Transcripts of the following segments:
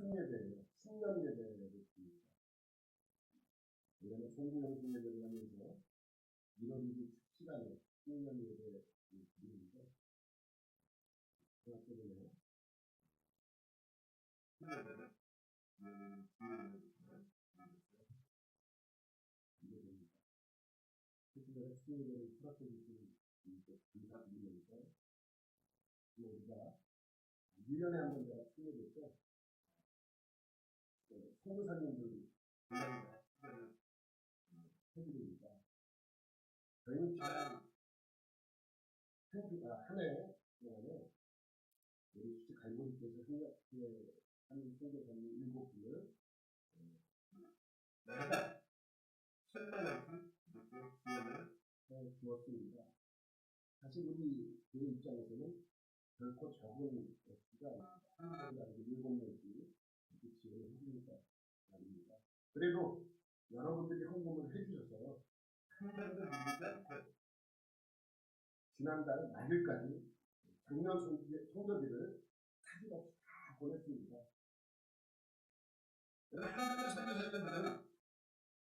특례대예요. 10년 예배를 드립니다. 왜냐하면 종교형식 예배를 하면서 1월 1일 시간에 10년 예배를 드리는데 그렇기 때문에 특례대를 이게 됩니다. 특례대가 특례대를 수락해 주시는 인사드리면서 우리가 1년에 한 번 제가 특례될 때 선교사님들 분양을 해드립니다. 저희는 지난 한해 동안에 우리 수지 갈고리께서 협력해 하는 선교사님 7분을 매달 10만 원씩 이렇게 지원을 해 주었습니다. 사실 우리 교회 입장에서는 결코 적은 액수가 아닙니다. 한 명이 아니고 7명씩 이렇게 지원을 해주니까 말입니다. 그래도 여러분들이 헌금을 해주셔서 한 번도 밀리지 않고 지난달 말일까지 작년 송년비를 사진 없이 다 보냈습니다. 한국의 선교사님들은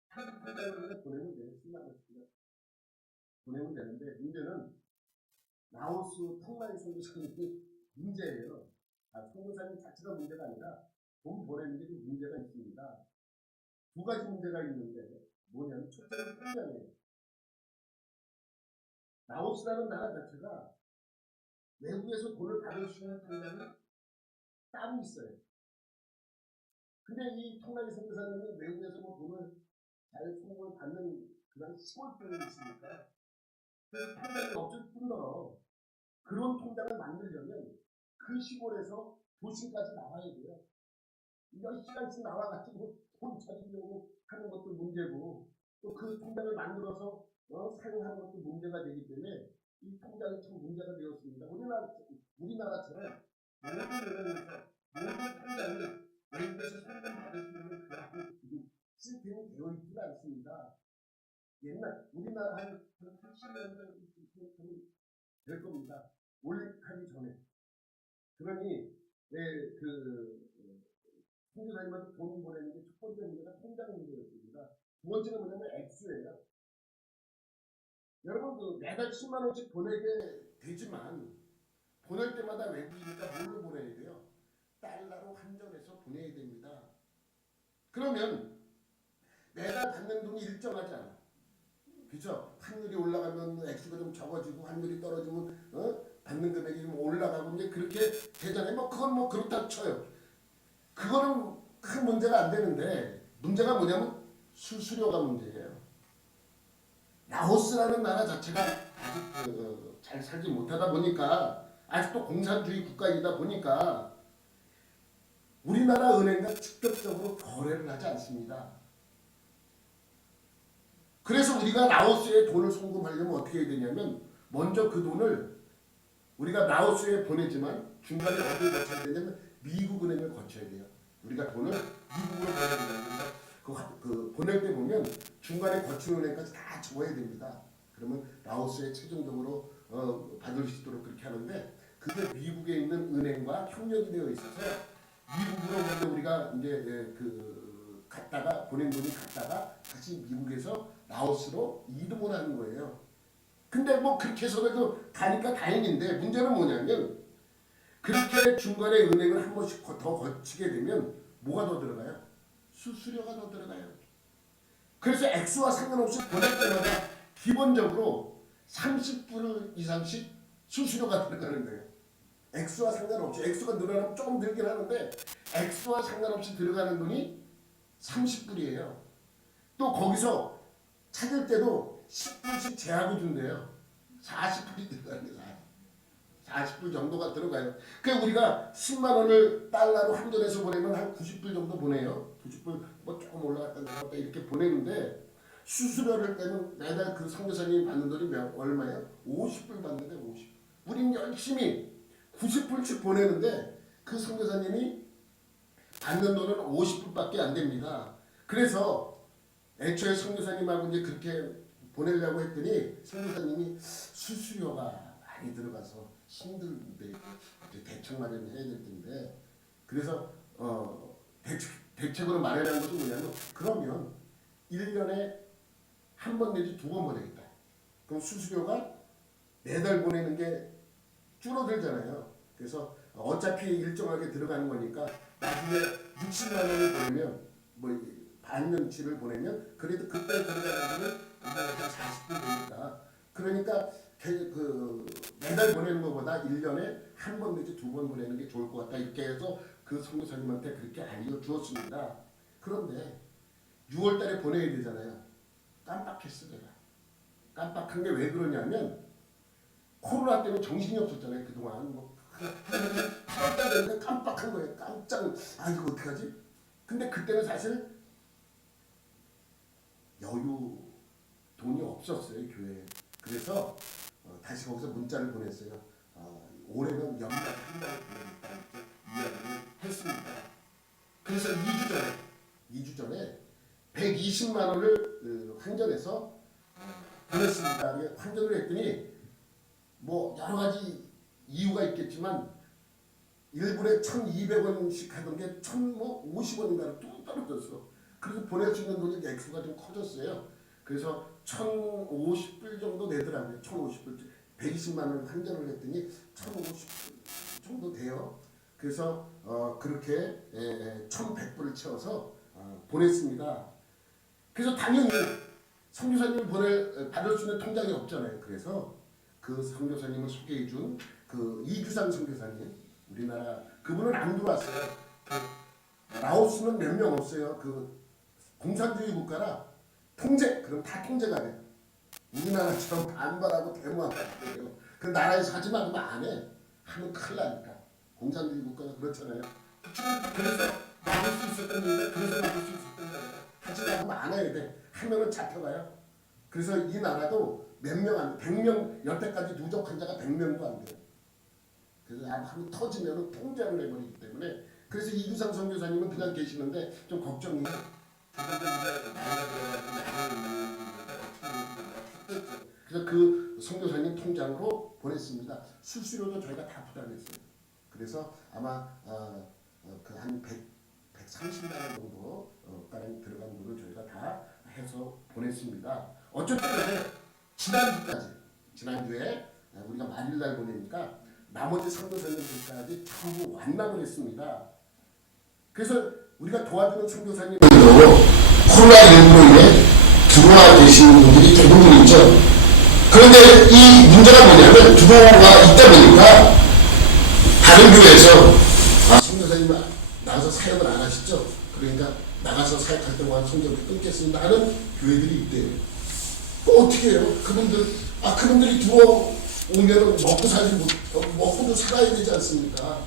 한국 통장으로 보내면 돼요. 10만 원씩 보내면 되는데 문제는 라오스 턱라이 선교사님이 문제예요. 선교사님 자체가 문제가 아니라 돈 보내는 게 문제가 있습니다. 두 가지 문제가 있는데 뭐냐면 첫째는 통장이에요. 라오스라는 나라 자체가 외국에서 돈을 받을 수 있는 통장이 따로 있어요. 근데 이 턱라이 선교사님은 외국에서 뭐 돈을 잘 송금을 받는 그런 시골들이 있으니까 그 통장이 없을 뿐더러 그런 통장을 만들려면 그 시골에서 도시까지 나와야 돼요. 10시간씩 나와가지고 돈 찾으려고 하는 것도 문제고 또 그 통장을 만들어서 사용하는 것도 문제가 되기 때문에 이 통장이 참 문제가 되었습니다. 우리나라처럼 모든 은행에서 모든 통장이 외국에서 송금 받을 수 있는 그런 시스템이 되어 있지 않습니다. 옛날 우리나라 한 80년대 될 겁니다. 올릭하기 전에. 그러니 선교사님한테 돈 보내는 게 첫 번째 문제가 통장 문제였습니다. 두 번째는 뭐냐면 액수예요. 여러분 매달 10만 원씩 보내게 되지만 보낼 때마다 외국이니까 뭘로 보내야 돼요? 달러로 환전해서 보내야 됩니다. 그러면 매달 받는 돈이 일정하지 않아. 그죠? 환율이 올라가면 액수가 좀 적어지고 환율이 떨어지면 받는 금액이 좀 올라가고 이제 그렇게 되잖아요. 그건 그렇다 쳐요. 그거는 큰 문제가 안 되는데 문제가 뭐냐면 수수료가 문제예요. 라오스라는 나라 자체가 아직 잘 살지 못하다 보니까 아직도 공산주의 국가이다 보니까 우리나라 은행과 직접적으로 거래를 하지 않습니다. 그래서 우리가 라오스에 돈을 송금하려면 어떻게 해야 되냐면 먼저 그 돈을 우리가 라오스에 보내지만 중간에 어디를 거쳐야 되냐면 미국 은행을 거쳐야 돼요. 우리가 돈을 미국으로 보내야 됩니다. 그 보낼 때 보면 중간에 거치는 은행까지 다 적어야 됩니다. 그러면 라오스에 최종적으로 받을 수 있도록 그렇게 하는데 그게 미국에 있는 은행과 협력이 되어 있어서 미국으로 먼저 우리가 이제 갔다가 보낸 돈이 갔다가 다시 미국에서 라오스로 이동을 하는 거예요. 근데 그렇게 해서도 가니까 다행인데 문제는 뭐냐면 그렇게 중간에 은행을 한 번씩 더 거치게 되면 뭐가 더 들어가요? 수수료가 더 들어가요. 그래서 액수와 상관없이 보낼 때마다 기본적으로 30불 이상씩 수수료가 들어가는 거예요. 액수와 상관없이 액수가 늘어나면 조금 들긴 하는데 액수와 상관없이 들어가는 돈이 30불이에요. 또 거기서 찾을 때도 10불씩 제하고 준대요. 40불이 들어가는 거예요. 40불 정도가 들어가요. 그러니까 우리가 10만 원을 달러로 환전해서 보내면 한 90불 정도 보내요. 90불 조금 올라갔다 내려갔다 이렇게 보내는데 수수료를 떼면 매달 그 선교사님이 받는 돈이 얼마예요? 50불 받는데 50. 우린 열심히 90불씩 보내는데 그 선교사님이 받는 돈은 50불밖에 안 됩니다. 그래서 애초에 선교사님하고 이제 그렇게 보내려고 했더니 선교사님이 수수료가 많이 들어가서 힘들대 대충 마련해야 될 텐데 그래서 대책으로 마련한 것도 뭐냐면 그러면 1년에 한 번 내지 두 번 보내겠다. 그럼 수수료가 매달 보내는 게 줄어들잖아요. 그래서 어차피 일정하게 들어가는 거니까 나중에 60만 원을 보내면 뭐 반년치를 보내면 그래도 그때 들어가는 거는 한 40분 되니까 그러니까 매달 보내는 것보다 1년에 한 번 내지 두 번 보내는 게 좋을 것 같다. 이렇게 해서 그 선교사님한테 그렇게 알려주었습니다. 그런데 6월 달에 보내야 되잖아요. 깜빡했어 내가. 깜빡한 게 왜 그러냐면 코로나 때문에 정신이 없었잖아요. 그동안 뭐 8월 달에 됐는데 깜빡한 거예요. 깜짝 이거 어떡하지? 근데 그때는 사실 여유 돈이 없었어요 교회에. 그래서 다시 거기서 문자를 보냈어요. 올해는 연말 한 달에 보내겠다 이렇게 이야기를 했습니다. 그래서 2주 전에 120만 원을 환전해서 보냈습니다. 환전을 했더니 뭐 여러 가지 이유가 있겠지만 일본에 1,200원씩 하던 게 1,050원인가로 뚝 떨어졌어. 그래서 보낼 수 있는 돈이 액수가 좀 커졌어요. 그래서 1,050불 정도 내더라고요. 1,050불. 120만 원 환전을 했더니 1,050불 정도 돼요. 그래서 그렇게 1,100불을 채워서 보냈습니다. 그래서 당연히 선교사님을 받을 수 있는 통장이 없잖아요. 그래서 그 선교사님을 소개해준 그 이규상 선교사님, 우리나라 그분은 안 들어왔어요. 라오스는 몇 명 없어요. 그 공산주의 국가라 통제, 그럼 다 통제가 돼. 우리나라처럼 반발하고 데모하고 그래요. 그 나라에서 하지 말고 안 해. 하면 큰일 나니까. 공산주의 국가가 그렇잖아요. 그래서 막을 수 있었던 일인데 그래서 막을 수 있었던 거예요. 하지 말고 안 해야 돼. 하면은 잡혀가요. 그래서 이 나라도 몇 명 안 돼. 100명, 여태까지 누적 환자가 100명도 안 돼요. 그래서 한번 터지면 통제를 해버리기 때문에 그래서 이규상 선교사님은 그냥 계시는데 좀 걱정이에요. 그래서 그 선교사님 통장으로 보냈습니다. 수수료도 저희가 다 부담했어요. 그래서 아마 한 130만 원 정도 가량 들어간 돈을 저희가 다 해서 보냈습니다. 어쨌든 지난주에 우리가 말일날 보내니까 나머지 선교사님들까지 전부 완납을 했습니다. 그래서 우리가 도와주는 선교사님들도 코로나19로 인해 들어와 계시는 분들이 대부분이죠. 그런데 이 문제가 뭐냐면 들어와 있다 보니까 다른 교회에서 선교사님 나가서 사역을 안 하시죠. 그러니까 나가서 사역할 동안 선교를 끊겠습니다 하는 교회들이 있대요. 어떻게 해요? 그분들이 들어오면 먹고도 살아야 되지 않습니까?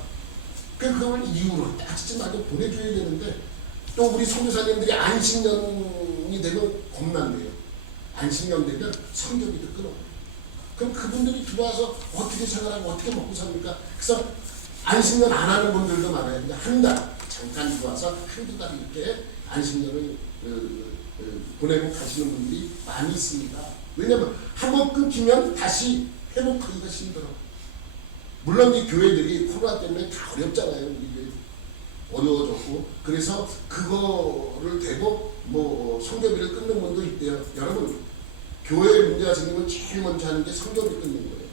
그걸 이유로 따지지 말고 보내줘야 되는데 또 우리 선교사님들이 안식년이 되면 겁난대요. 안식년 되면 성교비도 끊어. 그럼 그분들이 들어와서 어떻게 생활하고 어떻게 먹고 삽니까? 그래서 안식년 안 하는 분들도 많아요. 그냥 한 달 잠깐 들어와서 한두 달 이렇게 안식년을 보내고 가시는 분들이 많이 있습니다. 왜냐하면 한번 끊기면 다시 회복하기가 힘들어. 물론 이 교회들이 코로나 때문에 다 어렵잖아요. 이게 어려워졌고 그래서 그거를 대고 뭐 성교비를 끊는 분도 있대요. 여러분 교회에 문제가 생기면 제일 먼저 하는 게 성교비 끊는 거예요.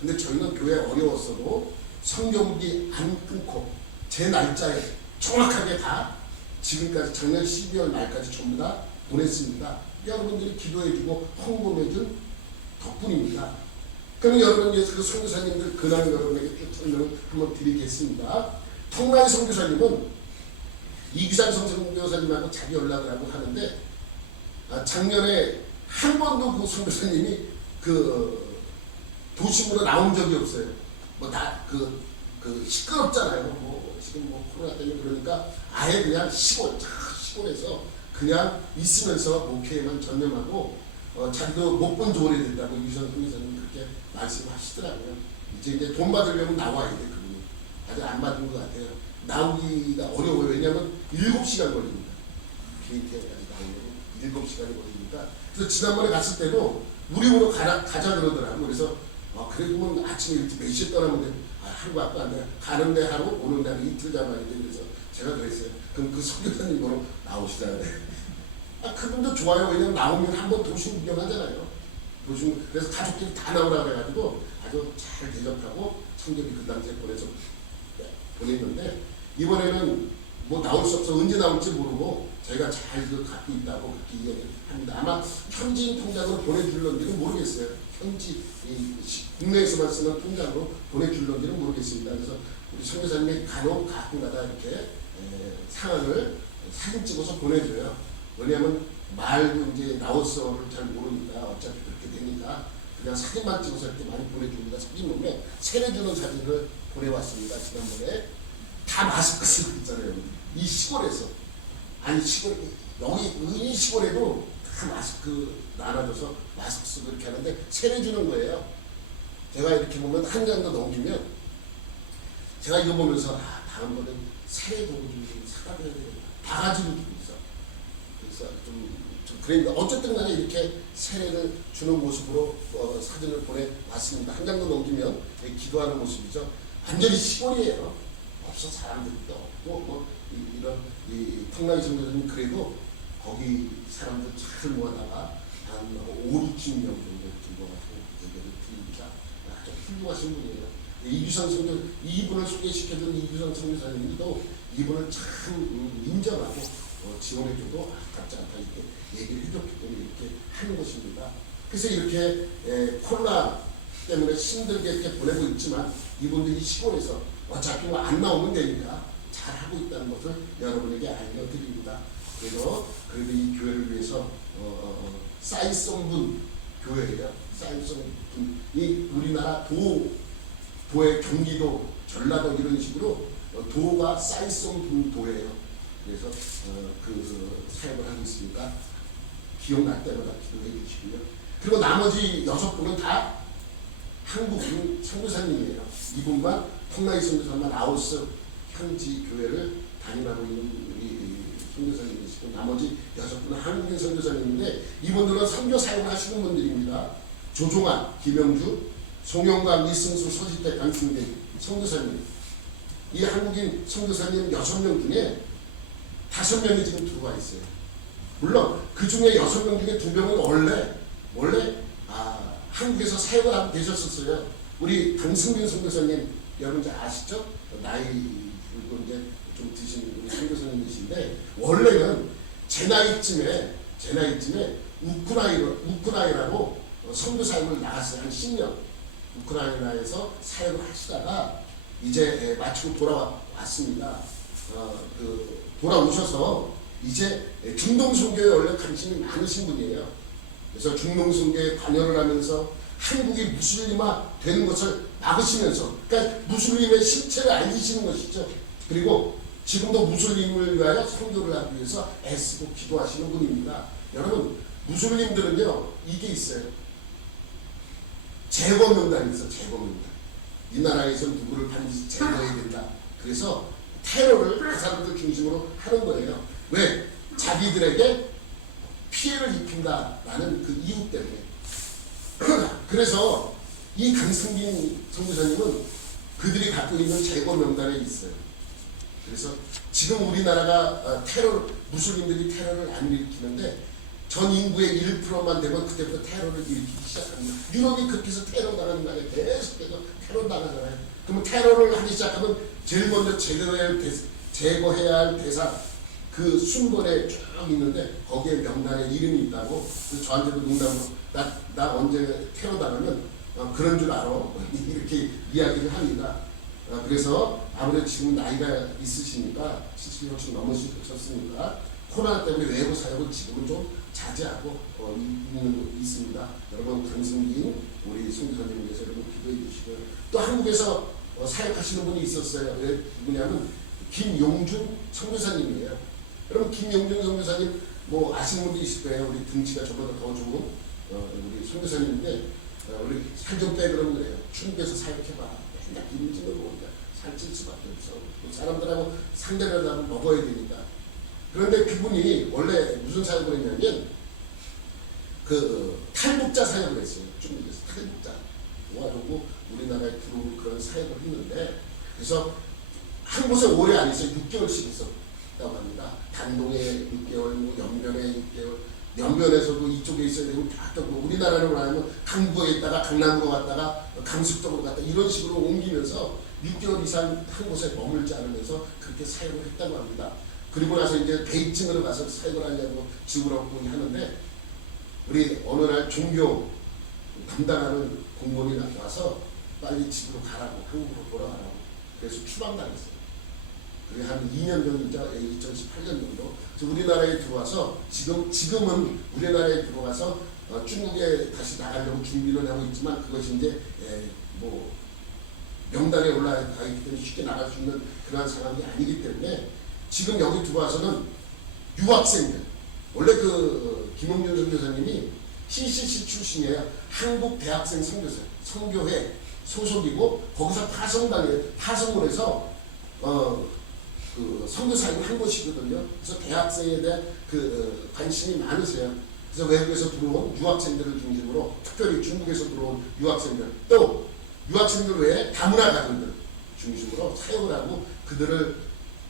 근데 저희는 교회 어려웠어도 성교비 안 끊고 제 날짜에 정확하게 다 지금까지 작년 12월 말까지 전부 다 보냈습니다. 여러분들이 기도해주고 홍보해준 덕분입니다. 그럼 여러분께서 그 선교사님들 근황 여러분에게 설명을 한번 드리겠습니다. 통나이 선교사님은 이규상 선교사님하고 자기 연락을 하고 하는데 작년에 한 번도 그 선교사님이 그 도심으로 나온 적이 없어요. 뭐 다 그 시끄럽잖아요. 뭐 지금 뭐 코로나 때문에 그러니까 아예 그냥 시골에서 그냥 있으면서 목회에만 전념하고 자기도 못 본 지 오래됐다고 이규상 선교사님 그렇게 말씀하시더라고요. 이제 돈 받으려면 나와야 돼. 그분이 아직 안 받은 것 같아요. 나오기가 어려워요. 왜냐하면 7시간 걸립니다. 비행기까지 나오려면 7시간이 걸리니까. 그래서 지난번에 갔을 때도 무료로 가자 그러더라고요. 그래서 그래도 아침에 일찍 몇 시에 떠나면 돼. 하루밖에 안 돼. 가는데 하루, 오는데 하루 이틀 잡아야 돼. 그래서 제가 그랬어요. 그럼 그 선교사님 보러 나오시잖아요. 그분도 좋아요. 왜냐면 나오면 한번 도시 구경하잖아요. 도시, 그래서 가족들이 다 나오라 그래가지고 아주 잘 대접하고 청결이 그 당시에 보냈는데, 이번에는 뭐 나올 수 없어 언제 나올지 모르고 저희가 잘 갖고 있다고 그렇게 이야기합니다. 아마 현지인 통장으로 보내줄런지는 모르겠어요. 현지 국내에서만 쓰는 통장으로 보내줄런지는 모르겠습니다. 그래서 우리 선교사님이 간혹 가끔가다 이렇게 상황을 사진 찍어서 보내줘요. 왜냐하면 말도 이제 라오스어를 잘 모르니까 어차피 그렇게 되니까 그냥 사진만 찍어서 이렇게 많이 보내줍니다. 사진 보면 세례주는 사진을 보내왔습니다. 지난번에 다 마스크 쓰고 있잖아요. 이 시골에서, 아니 시골, 여기 이 시골에도 다 마스크 나눠줘서 마스크 쓰고 이렇게 하는데 세례 주는 거예요. 제가 이렇게 보면 한 장도 넘기면 제가 이거 보면서 다음번엔 세례도 좀 사다 줘야 되겠다. 바가지를 주고 있어. 그래서 좀 그러니까 어쨌든 간에 이렇게 세례를 주는 모습으로 사진을 보내왔습니다. 한 장도 넘기면 기도하는 모습이죠. 완전히 시골이에요. 없어 사람들도 없고 뭐 이런 턱나이 성교사님 그래도 거기 사람들 잘 모아다가 한 5, 60명 정도 모아서 예배를 드립니다. 아주 훌륭하신 분이에요. 이규상 성교, 이분을 소개시켜준 이규상 성교사님도 이분을 참 인정하고 지원해줘도 아깝지 않다 이렇게 얘기를 해줬기 때문에 이렇게 하는 것입니다. 그래서 이렇게 코로나 때문에 힘들게 이렇게 보내고 있지만 이분들이 시골에서 어차피 뭐 안 나오면 되니까 잘 하고 있다는 것을 여러분에게 알려드립니다. 그래도 이 교회를 위해서 사이송분 교회예요. 사이송분이 우리나라 도의 경기도, 전라도 이런 식으로 도가 사이송분 도예요. 그래서 그 사역을 하고 있으니까 기억날 때마다 기도해 주시고요. 그리고 나머지 6분은 다 한국인 선교사님이에요. 이분만 턱나이 선교사만 아우스 현지 교회를 담임하고 있는 우리 선교사님이시고 나머지 6분은 한국인 선교사님인데 이분들은 선교 사역을 하시는 분들입니다. 조종환, 김영주, 송영광, 이승수, 서지태, 강승대 선교사님. 이 한국인 선교사님 6명 중에 5명이 지금 들어와 있어요. 물론 그 중에 6명 중에 2명은 원래 한국에서 사역을 하고 계셨었어요. 우리 강승빈 선교사님 여러분 잘 아시죠? 나이 그리고 이제 좀 드신 우리 선교사님이신데 원래는 제 나이쯤에 우크라이나로 선교 사역을 나갔어요. 한 10년 우크라이나에서 사역을 하시다가 이제 마치고 돌아왔습니다. 돌아오셔서 이제 중동 선교에 원래 관심이 많으신 분이에요. 그래서 중동 선교에 관여를 하면서 한국이 무슬림화 되는 것을 막으시면서, 그러니까 무슬림의 실체를 알리시는 것이죠. 그리고 지금도 무슬림을 위하여 선교를 하기 위해서 애쓰고 기도하시는 분입니다. 여러분, 무슬림들은요 이게 있어요. 제거 명단이 있어. 제거 명단. 이 나라에서 누구를 반드시 제거해야 된다. 그래서 테러를 그 사람들 중심으로 하는 거예요. 왜? 자기들에게 피해를 입힌다라는 그 이유 때문에. 그래서 이 강승빈 선교사님은 그들이 갖고 있는 제거 명단에 있어요. 그래서 지금 우리나라가 무슬림들이 테러를 안 일으키는데 전 인구의 1%만 되면 그때부터 테러를 일으키기 시작합니다. 유럽이 급해서 테러 당하는 거 아니에요. 계속해서 테러 당하잖아요. 그러면 테러를 하기 시작하면 제일 먼저 제거해야 할 대상 그 순번에 쭉 있는데 거기에 명단에 이름이 있다고. 그래서 저한테도 농담으로 나 언제 테러 당하면 그런 줄 알아 이렇게 이야기를 합니다. 그래서 아무래도 지금 나이가 있으시니까 70이 훨씬 넘으셨으니까 코로나 때문에 외부 사역을 지금은 좀 자제하고 있습니다. 여러분 강승빈 우리 선교사님 위해서 여러분 기도해 주시고요. 또 한국에서 사역하시는 분이 있었어요. 누구냐면 김용준 선교사님이에요. 여러분 김용준 선교사님 뭐 아시는 분도 있을 거예요. 우리 등치가 저보다 더 좋은 우리 선교사님인데 우리 살 좀 빼 그러면 그래요. 중국에서 사역해봐. 맨날 임진을 먹으니까 살찔 수밖에 없어. 사람들하고 상대를 하면 먹어야 되니까. 그런데 그분이 원래 무슨 사역을 했냐면 그 탈북자 사역을 했어요. 중국에서 탈북자 모아두고 우리나라에 들어오는 그런 사역을 했는데 그래서 한 곳에 오래 안 있어요. 6개월씩 있었다고 합니다. 단동에 6개월, 뭐 연변에 6개월, 연변에서도 이쪽에 있어야 되고 또 우리나라로 말하면 강북에 있다가 강남으로 갔다가 강숙 쪽으로 갔다 이런 식으로 옮기면서 6개월 이상 한 곳에 머물지 않으면서 그렇게 사역을 했다고 합니다. 그리고 나서 이제 베이징으로 가서 사역을 하려고 집을 얻고 하는데 우리 어느 날 종교 담당하는 공무원이 와서 빨리 집으로 가라고, 한국으로 돌아가라고. 그래서 추방당했어요. 그게 한 2년 전이죠. 2018년 정도. 그래서 우리나라에 들어와서 지금은 우리나라에 들어가서 중국에 다시 나가려고 준비를 하고 있지만 그것이 이제 뭐 명단에 올라가 있기 때문에 쉽게 나갈 수 있는 그러한 상황이 아니기 때문에 지금 여기 들어와서는 유학생들, 원래 그 김홍준 선교사님이 CCC 출신이에요. 한국대학생 선교사, 선교회 소속이고 거기서 파송을 해서 그 선교사님 한 곳이거든요. 그래서 대학생에 대한 그 관심이 많으세요. 그래서 외국에서 들어온 유학생들을 중심으로 특별히 중국에서 들어온 유학생들 또 유학생들 외에 다문화 가정들 중심으로 사역을 하고 그들을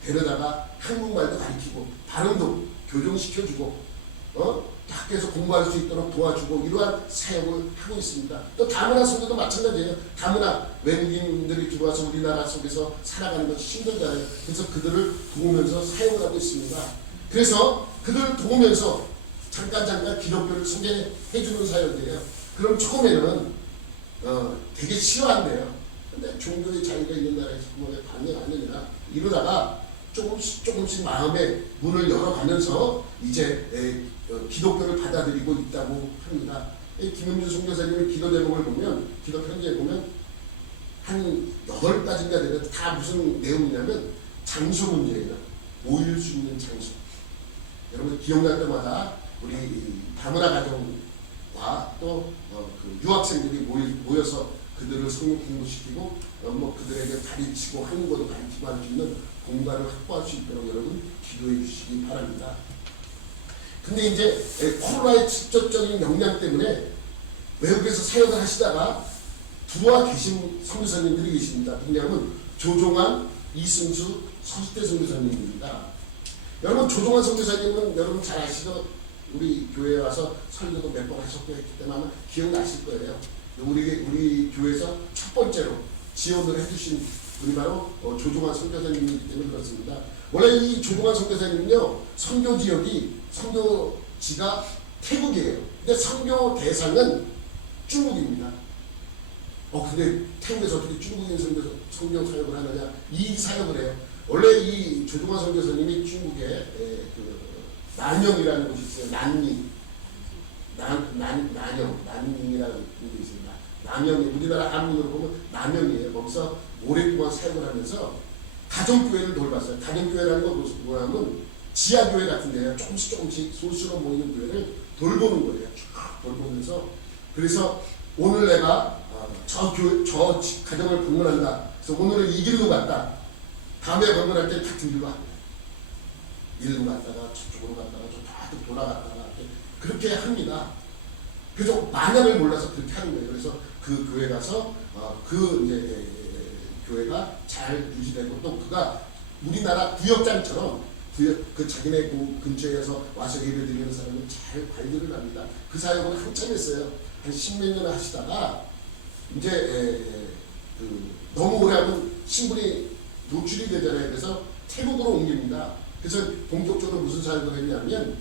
데려다가 한국말도 가르치고 발음도 교정시켜주고 학교에서 공부할 수 있도록 도와주고 이러한 사역을 하고 있습니다. 또 다문화 성도도 마찬가지예요. 다문화 외국인들이 들어와서 우리나라 속에서 살아가는 것이 힘들잖아요. 그래서 그들을 도우면서 사역을 하고 있습니다. 그래서 그들을 도우면서 잠깐 기독교를 소개해주는 사역이에요. 그럼 처음에는 되게 싫어한대요. 근데 종교의 자유가 있는 나라에서 왜 반영하느냐 이러다가 조금씩 마음의 문을 열어가면서 이제 기독교를 받아들이고 있다고 합니다. 김은주 선교사님의 기도 제목을 보면, 기도 편지에 보면 한 8가지가 되는 다 무슨 내용이냐면 장소 문제예요. 모일 수 있는 장소. 여러분 기억날 때마다 우리 다문화 가정과 또 그 유학생들이 모여서 그들을 성경 공부시키고 뭐 그들에게 가르치고 한국어도 가르치고 할 수 있는 공간을 확보할 수 있도록 여러분 기도해 주시기 바랍니다. 근데 이제 코로나의 직접적인 영향 때문에 외국에서 사역을 하시다가 들어와 계신 선교사님들이 계십니다. 누구냐면 조종환, 이승수, 서수태 선교사님입니다. 여러분 조종환 선교사님은 여러분 잘 아시죠? 우리 교회에 와서 설교도 몇 번 하셨고 했기 때문에 아마 기억나실 거예요. 우리 교회에서 첫 번째로 지원을 해주신 분이 바로 조종환 선교사님이기 때문에 그렇습니다. 원래 이 조종환 선교사님은요, 선교지가 태국이에요. 근데 선교 대상은 중국입니다. 근데 태국에서 어떻게 중국인 선교 사역을 하느냐? 이 사역을 해요. 원래 이 조종환 선교사님이 중국에 그 난영이라는 곳이 있어요. 난영이라는 곳이 있습니다. 남영이 우리나라 한문으로 보면 남영이에요. 거기서 오랫동안 사역을 하면서 가정교회를 돌봤어요. 가정교회라는 건 뭐냐면 지하교회 같은 데요. 조금씩 소수로 모이는 교회를 돌보는 거예요. 쭉 돌보면서 그래서 오늘 내가 저 가정을 방문한다. 그래서 오늘은 이 길로 갔다. 다음에 방문할 때 같은 길로 합니다. 일로 갔다가 저쪽으로 갔다가 저 돌아갔다가 그렇게 합니다. 그래서 만약을 몰라서 그렇게 하는 거예요. 그래서 그 교회 가서 그 이제 교회가 잘 유지되고 또 그가 우리나라 구역장처럼 그 자기네 근처에서 와서 예배드리는 사람을 잘 관리를 합니다. 그 사역을 한참 했어요. 한 10몇 년을 하시다가 이제 너무 오래 하면 신분이 노출이 되잖아요. 그래서 태국으로 옮깁니다. 그래서 본격적으로 무슨 사역을 했냐면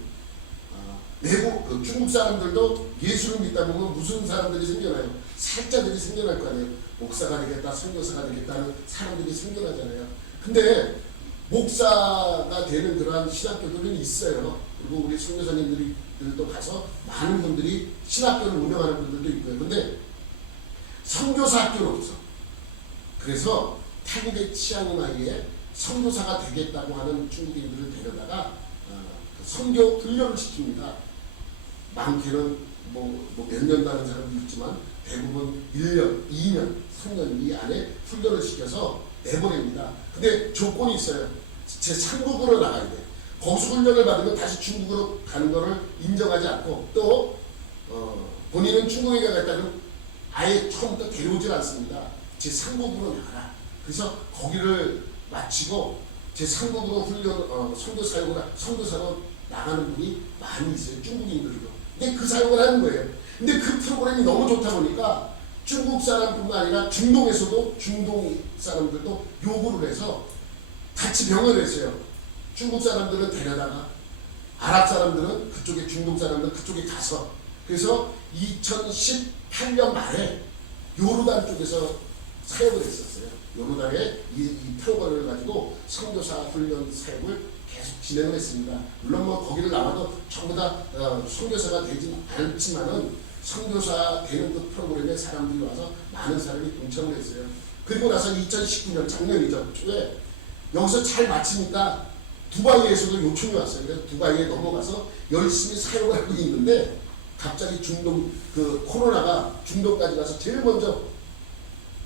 외국 중국 사람들도 예수를 믿다 보면 무슨 사람들이 생겨나요? 살자들이 생겨날 거 아니에요. 목사가 되겠다, 선교사가 되겠다는 사람들이 생겨나잖아요. 근데 목사가 되는 그러한 신학교들은 있어요. 그리고 우리 선교사님들도 가서 많은 분들이 신학교를 운영하는 분들도 있고요. 근데 선교사 학교는 없어. 그래서 태국의 치앙마이에 선교사가 되겠다고 하는 중국인들을 데려다가 선교 훈련을 시킵니다. 많게는 몇 년도 하는 사람도 있지만 대부분 1년, 2년, 3년 이 안에 훈련을 시켜서 내보냅니다. 근데 조건이 있어요. 제3국으로 나가야 돼. 거기서 훈련을 받으면 다시 중국으로 가는 거를 인정하지 않고 또 본인은 중국에 가겠다면 아예 처음부터 데려오질 않습니다. 제3국으로 나가라. 그래서 거기를 마치고 제3국으로 훈련 선교 선교사로 나가는 분이 많이 있어요. 중국인들도. 근데 그 사역을 하는 거예요. 근데 그 프로그램이 너무 좋다 보니까 중국 사람뿐만 아니라 중동 사람들도 요구를 해서 같이 병행했어요. 중국 사람들은 데려다가 아랍 사람들은 그쪽에 중동 사람들은 그쪽에 가서 그래서 2018년 말에 요르단 쪽에서 사역을 했었어요. 요르단에 이 프로그램을 가지고 선교사 훈련 사역을 계속 진행을 했습니다. 물론 뭐 거기를 나와도 전부 다 선교사가 되진 않지만은 선교사 되는 그 프로그램에 사람들이 와서 많은 사람이 동참을 했어요. 그리고 나서 2019년 작년이죠. 초에 여기서 잘 마치니까 두바이에서도 요청이 왔어요. 그래서 두바이에 넘어가서 열심히 사역을 하고 있는데 갑자기 중동 그 코로나가 중동까지 가서 제일 먼저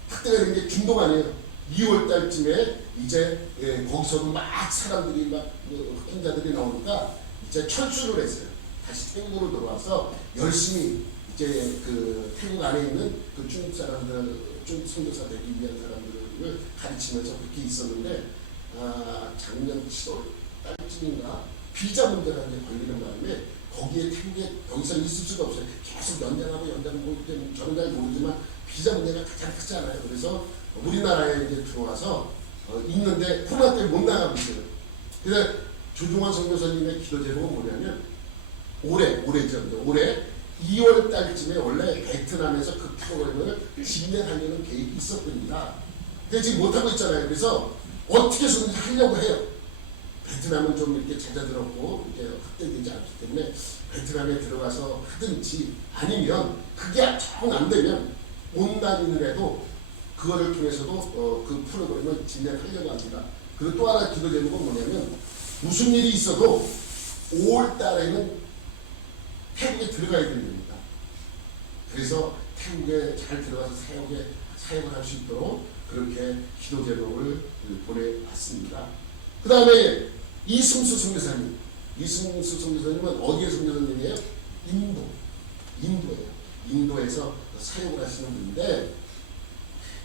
확대가 된 게 중동 아니에요. 2월 달쯤에 이제 거기서도 막 사람들이 막 확진자들이 나오니까 이제 철수를 했어요. 다시 태국으로 들어와서 열심히 이제 그 태국 안에 있는 그 중국 사람들, 중국 선교사 되기 위한 사람들을 가르치면서 그렇게 있었는데 작년 7월 달쯤인가 비자 문제가 이제 걸리는 바람에 거기에 태국에 여기서 있을 수가 없어요. 계속 연장하고 저는 잘 모르지만 비자 문제가 가장 크지 않아요. 그래서 우리나라에 이제 들어와서 있는데 코로나 때문에 못 나가고 있어요. 그래서 조중환 선교사님의 기도 제목은 뭐냐면 올해 2월 달쯤에 원래 베트남에서 그 프로그램을 진행하려는 계획이 있었답니다. 근데 지금 못하고 있잖아요. 그래서 어떻게 해서든지 하려고 해요. 베트남은 좀 이렇게 잦아들었고 이제 확대되지 않기 때문에 베트남에 들어가서 하든지 아니면 그게 정 안 되면 온라인을 해도 그거를 통해서도 그 프로그램을 진행하려고 합니다. 그리고 또 하나 기도 제목은 뭐냐면 무슨 일이 있어도 5월 달에는 태국에 들어가야 됩니다. 그래서 태국에 잘 들어가서 사역을 할 수 있도록 그렇게 기도 제목을 보내왔습니다. 그 다음에 이승수 선교사님은 어디의 선교사님이에요? 인도예요. 인도에서 사역을 하시는 분인데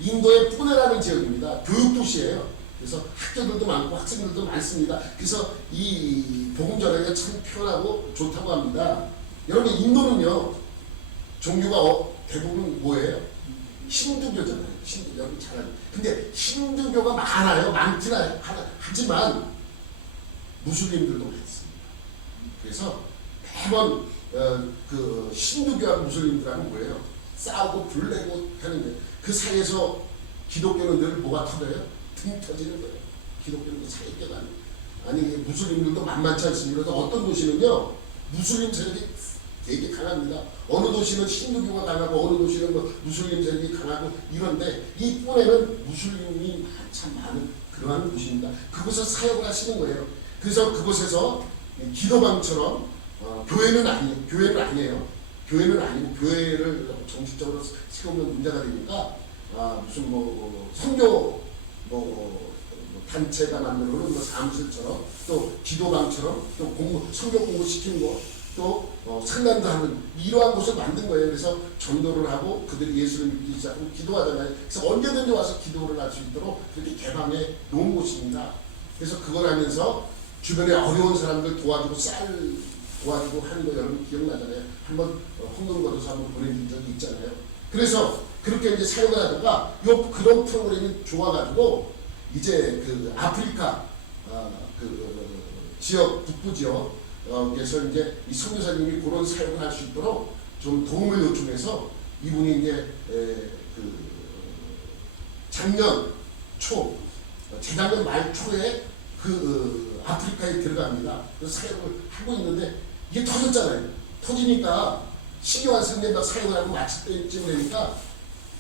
인도의 푸네라는 지역입니다. 교육도시예요. 그래서 학교들도 많고 학생들도 많습니다. 그래서 이 복음 전하기가 참 편하고 좋다고 합니다. 여러분 인도는요 종교가 대부분 뭐예요? 힌두교잖아요. 여러분 잘 알죠. 근데 힌두교가 많아요. 많지는 하지만 무슬림들도 많습니다. 그래서 매번 그 힌두교하고 무슬림들하고 뭐예요? 싸우고 불내고 하는 거예요. 그 사이에서 기독교는 늘 뭐가 터져요? 등 터지는 거예요. 기독교는 그 사이에 껴가 아니 무슬림들도 만만치 않습니다. 그래서 어떤 도시는요 무슬림 세력이 되게 강합니다. 어느 도시는 힌두교가 강하고 어느 도시는 뭐 무슬림 세력이 강하고 이런데 이 푸네는 무슬림이 참 많은 그러한 곳입니다. 그곳에서 사역을 하시는 거예요. 그래서 그곳에서 기도방처럼 교회는 아니에요. 교회는 아니고 교회를 정식적으로 세우면 문제가 되니까 무슨 선교 단체가 만들어놓은 사무실처럼 또 기도방처럼 또 성경 공부 시키는 거 또 상담도 하는 이러한 곳을 만든 거예요. 그래서 전도를 하고 그들이 예수를 믿기 시작하고 기도하잖아요. 그래서 언제든지 와서 기도를 할 수 있도록 그렇게 개방해 놓은 곳입니다. 그래서 그걸 하면서 주변에 어려운 사람들 도와주고 하는 거 여러분 기억나잖아요. 한번 홍동 거둬서 한번 보내준 적이 있잖아요. 그래서 그렇게 이제 사역을 하다가 그런 프로그램이 좋아가지고 이제 그 아프리카 지역 북부 지역 그래서 이제 이 선교사님이 그런 사역을 할 수 있도록 좀 도움을 요청해서 이분이 이제 작년 재작년 말 초에 아프리카에 들어갑니다. 그래서 사역을 하고 있는데 이게 터졌잖아요. 터지니까 신경안 쓰는데 막 사역을 하고 마칠 때쯤 되니까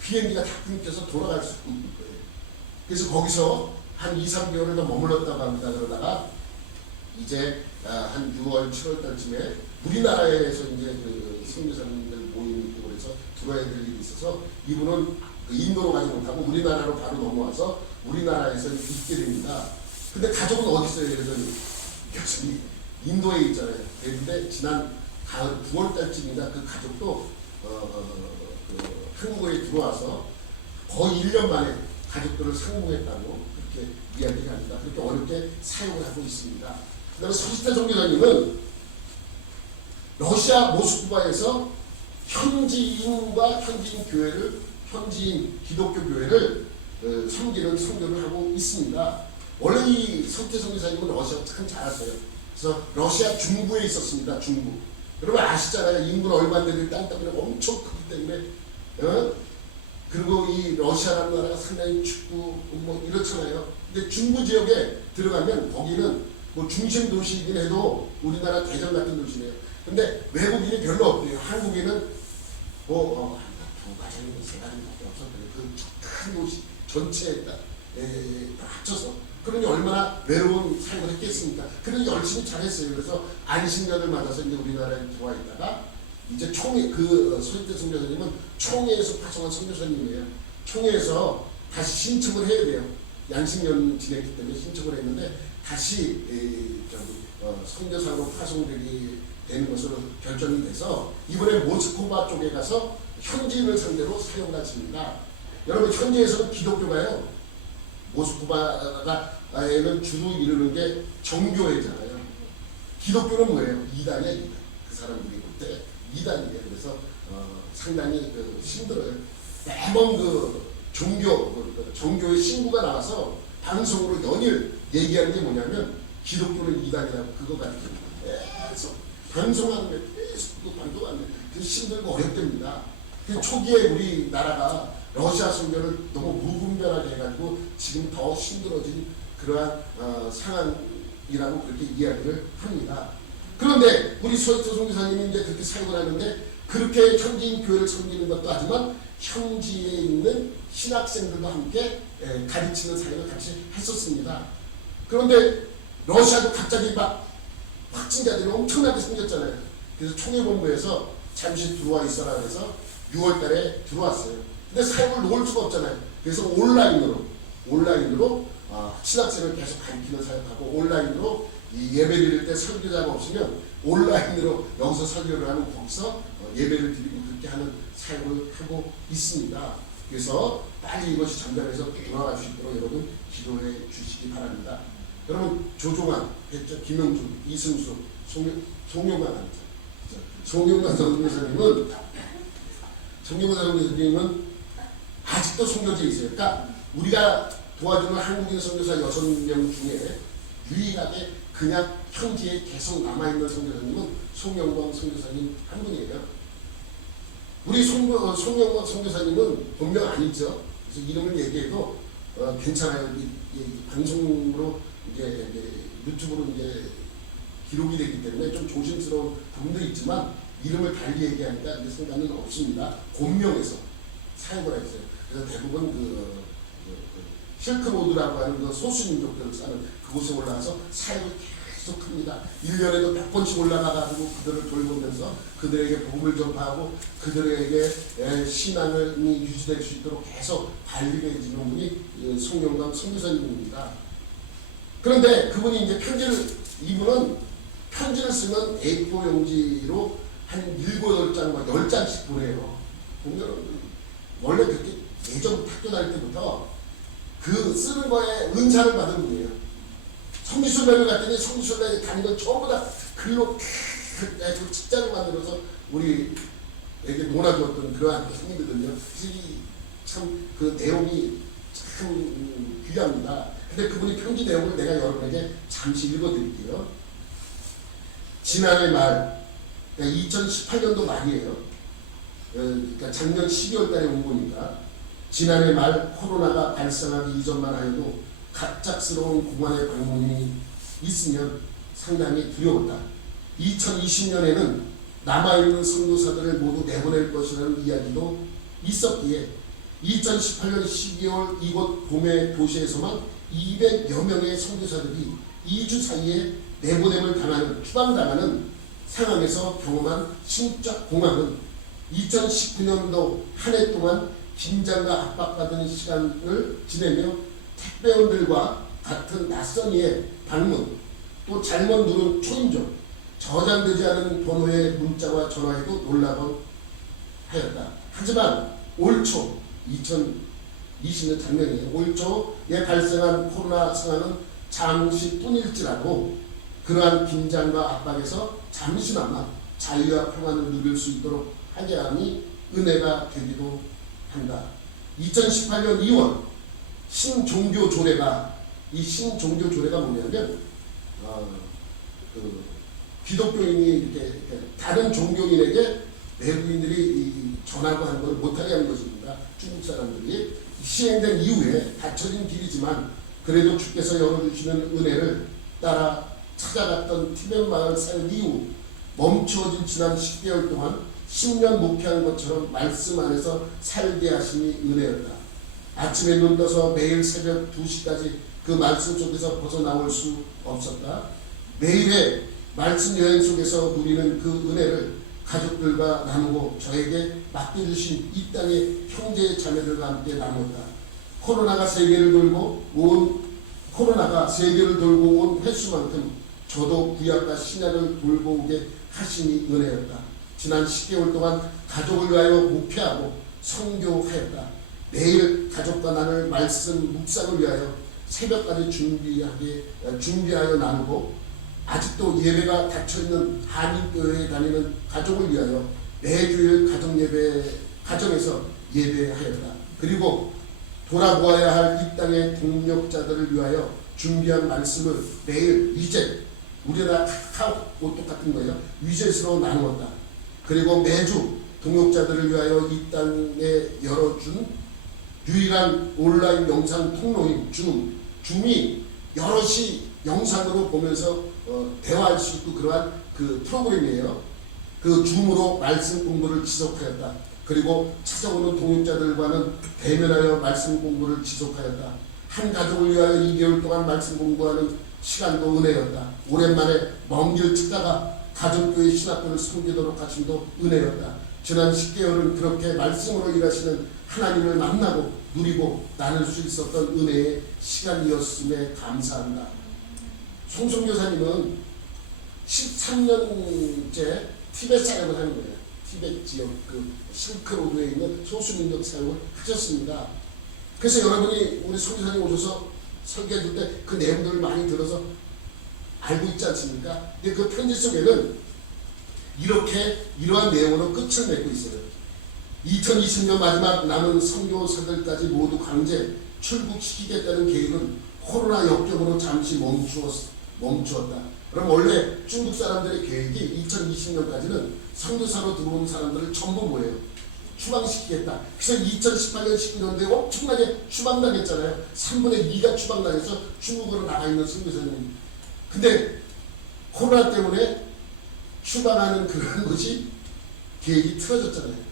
비행기가 다 끊겨서 돌아갈 수 있는 거예요. 그래서 거기서 한 2-3개월을 더 머물렀다고 합니다. 그러다가 이제 한 6월, 7월 달쯤에 우리나라에서 이제 그 선교사님들 모임이 있고 그래서 들어야 될 일이 있어서 이분은 인도로 가지 못하고 우리나라로 바로 넘어와서 우리나라에서 있게 됩니다. 근데 가족은 어디 있어요? 그랬더니 교수님 인도에 있잖아요. 그런데 지난 가을 9월 달쯤이다 그 가족도 한국에 들어와서 거의 1년 만에 가족들을 상봉했다고 그렇게 이야기를 합니다. 그렇게 어렵게 사용을 하고 있습니다. 그 다음에 서시태 선교사님은 러시아 모스크바에서 현지인과 현지인 교회를, 현지인 기독교 교회를 섬기는 선교를 하고 있습니다. 원래 이 서시태 선교사님은 러시아 참 잘 아세요. 그래서 러시아 중부에 있었습니다. 중부. 여러분 아시잖아요. 인구는 얼마 안 되는 땅덩이가 엄청 크기 때문에. 그리고 이 러시아라는 나라가 상당히 춥고 뭐 이렇잖아요. 근데 중부 지역에 들어가면 거기는 뭐 중심 도시이긴 해도 우리나라 대전 같은 도시네요. 근데 외국인이 별로 없대요. 한국인은 뭐 두 가정이 세 가정밖에 없었는데 그 큰 도시 전체에 다 합쳐서 그러니 얼마나 외로운 삶을 했겠습니까? 그러니 열심히 잘했어요. 그래서 안식년을 맞아서 이제 우리나라에 들어와 있다가 이제 총회, 그 서시태 선교사님은 총회에서 파송한 선교사님이에요. 총회에서 다시 신청을 해야 돼요. 양식년 지냈기 때문에 신청을 했는데 다시 선교사로 파송되게 되는 것으로 결정이 돼서 이번에 모스크바 쪽에 가서 현지인을 상대로 사용을 하십니다. 여러분 현지에서는 기독교가요. 모스크바에는 주로 이루는 게 정교회잖아요. 기독교는 뭐예요? 이단이야, 이단. 그 사람들이 볼 때 이단이에요. 그래서 상당히 힘들어요. 매번 종교의 신부가 나와서 방송으로 연일 얘기하는 게 뭐냐면 기독교는 이단이라고 그거 가지고 계속 방송하는 게 계속 방송하는 게 힘들고 어렵답니다. 그 초기에 우리나라가 러시아 선교를 너무 무분별하게 해가지고 지금 더 힘들어진 그러한 상황이라고 그렇게 이야기를 합니다. 그런데 우리 서시태 선교사님이 이제 그렇게 사역을 하는데 그렇게 현지인 교회를 섬기는 것도 하지만 현지에 있는 신학생들과 함께 가르치는 사역을 같이 했었습니다. 그런데 러시아도 갑자기 막 확진자들이 엄청나게 생겼잖아요. 그래서 총회본부에서 잠시 들어와 있어라 그래서 6월 달에 들어왔어요. 근데 사역을 놓을 수가 없잖아요. 그래서 온라인으로 신학생을 계속 가르치는 사역하고 온라인으로 이 예배 드릴 때 설교자가 없으면 온라인으로 여기서 설교를 하는 거기서 예배를 드리고 그렇게 하는 사역을 하고 있습니다. 그래서 빨리 이것이 전달해서 돌아갈 수 있도록 여러분 기도해 주시기 바랍니다. 여러분 조종환, 김영주, 이승수, 송용관 선교사님은 아직도 선교지에 있어요. 그러니까 우리가 도와주는 한국인 선교사 6명 중에 유일하게 그냥 현지에 계속 남아있는 선교사님은 송영광 선교사님 한 분이에요. 우리 송영광 선교사님은 본명 아니죠. 그래서 이름을 얘기해도 괜찮아요. 방송으로 이제 유튜브로 이제 기록이 되기 때문에 좀 조심스러운 부분도 있지만 이름을 달리 얘기하니까 상관은 없습니다. 본명에서 사용을 했어요. 그래서 대부분 실크로드라고 하는 그 소수민족들을 사는 그곳에 올라가서 사역을 계속 합니다. 1년에도 100번씩 올라가가지고 그들을 돌보면서 그들에게 복음을 전파하고 그들에게 신앙이 유지될 수 있도록 계속 관리해 주는 분이 송영광 선교사님입니다. 그런데 그분이 이제 이분은 편지를 쓰면 A4 용지로 한 7, 8장, 10장씩 보내요. 보면 원래 그렇게 예전 학교 다닐 때부터 그 쓰는 거에 은사를 받은 분이에요. 성지순례를 갔더니 성지순례 다니는 전부 다 글로 책자를 만들어서 우리에게 놀아주었던 그러한 성이거든요. 참 그 내용이 참 귀합니다. 근데 그분이 편지 내용을 내가 여러분에게 잠시 읽어드릴게요. 지난해 말, 그러니까 2018년도 말이에요. 그러니까 작년 12월 달에 온 거니까 지난해 말 코로나가 발생하기 이전만 하여도 갑작스러운 공안의 방문이 있으면 상당히 두려웠다. 2020년에는 남아있는 선교사들을 모두 내보낼 것이라는 이야기도 있었기에 2018년 12월 이곳 봄의 도시에서만 200여 명의 선교사들이 2주 사이에 내보냄을 추방당하는 상황에서 경험한 심적 공황은 2019년도 한 해 동안 긴장과 압박받은 시간을 지내며 택배원들과 같은 낯선 이의 방문, 또 잘못 누른 초인종, 저장되지 않은 번호의 문자와 전화에도 놀라곤 하였다. 하지만 올 초 2020 2020년 작년이에요. 올 초에 발생한 코로나 상황은 잠시뿐일지라도 그러한 긴장과 압박에서 잠시나마 자유와 평안을 누릴 수 있도록 하게 하니 은혜가 되기도 한다. 2018년 2월 신종교조례가, 이 신종교조례가 뭐냐면 기독교인이 이렇게 다른 종교인에게 외국인들이 전하고 하는 걸 못하게 하는 것입니다. 중국 사람들이 시행된 이후에 닫혀진 길이지만 그래도 주께서 열어주시는 은혜를 따라 찾아갔던 티벳 마을 사역 이후 멈추어진 지난 10개월 동안 10년 목회한 것처럼 말씀 안에서 살게 하심이 은혜였다. 아침에 눈 떠서 매일 새벽 2시까지 그 말씀 속에서 벗어나올 수 없었다. 매일의 말씀 여행 속에서 누리는 그 은혜를 가족들과 나누고 저에게 맡겨주신 이 땅의 형제 자매들과 함께 나눴다. 코로나가 세계를 돌고 온 횟수만큼 저도 구약과 신약을 돌고 오게 하심이 은혜였다. 지난 10개월 동안 가족을 위하여 목회하고 선교하였다. 매일 가족과 나눌 말씀 묵상을 위하여 새벽까지 준비하여 나누고 아직도 예배가 닫혀있는 한인교회에 다니는 가족을 위하여 매주일 가정에서 예배하였다. 그리고 돌아보아야 할 이 땅의 동력자들을 위하여 준비한 말씀을 매일 위젯, 우리나라 카카오 똑같은 거예요. 위젯으로 나누었다. 그리고 매주 동역자들을 위하여 이 땅에 열어준 유일한 온라인 영상 통로인 줌이 여럿이 영상으로 보면서 대화할 수 있고 그러한 그 프로그램이에요. 그 줌으로 말씀 공부를 지속하였다. 그리고 찾아오는 동역자들과는 대면하여 말씀 공부를 지속하였다. 한 가족을 위하여 2개월 동안 말씀 공부하는 시간도 은혜였다. 오랜만에 먼 길 찾다가 가정교회 신학교를 섬기도록 하심도 은혜였다. 지난 10개월은 그렇게 말씀으로 일하시는 하나님을 만나고 누리고 나눌 수 있었던 은혜의 시간이었음에 감사한다. 송성교사님은 13년째 티벳 사역을 하는 거예요. 티벳 지역 그 실크로드에 있는 소수민족 사역을 하셨습니다. 그래서 여러분이 우리 송교사님 오셔서 설교해 줄 때 그 내용들을 많이 들어서 알고 있지 않습니까? 근데 그 편지 속에는 이러한 내용으로 끝을 맺고 있어요. 2020년 마지막 남은 선교사들까지 모두 강제 출국시키겠다는 계획은 코로나 역경으로 잠시 멈추었다. 그럼 원래 중국 사람들의 계획이 2020년까지는 선교사로 들어온 사람들을 전부 뭐예요? 추방시키겠다. 그래서 2018년 19년도에 엄청나게 추방당했잖아요. 3분의 2가 추방당해서 중국으로 나가 있는 선교사님. 근데 코로나 때문에 추방하는 그런 것이 계획이 틀어졌잖아요.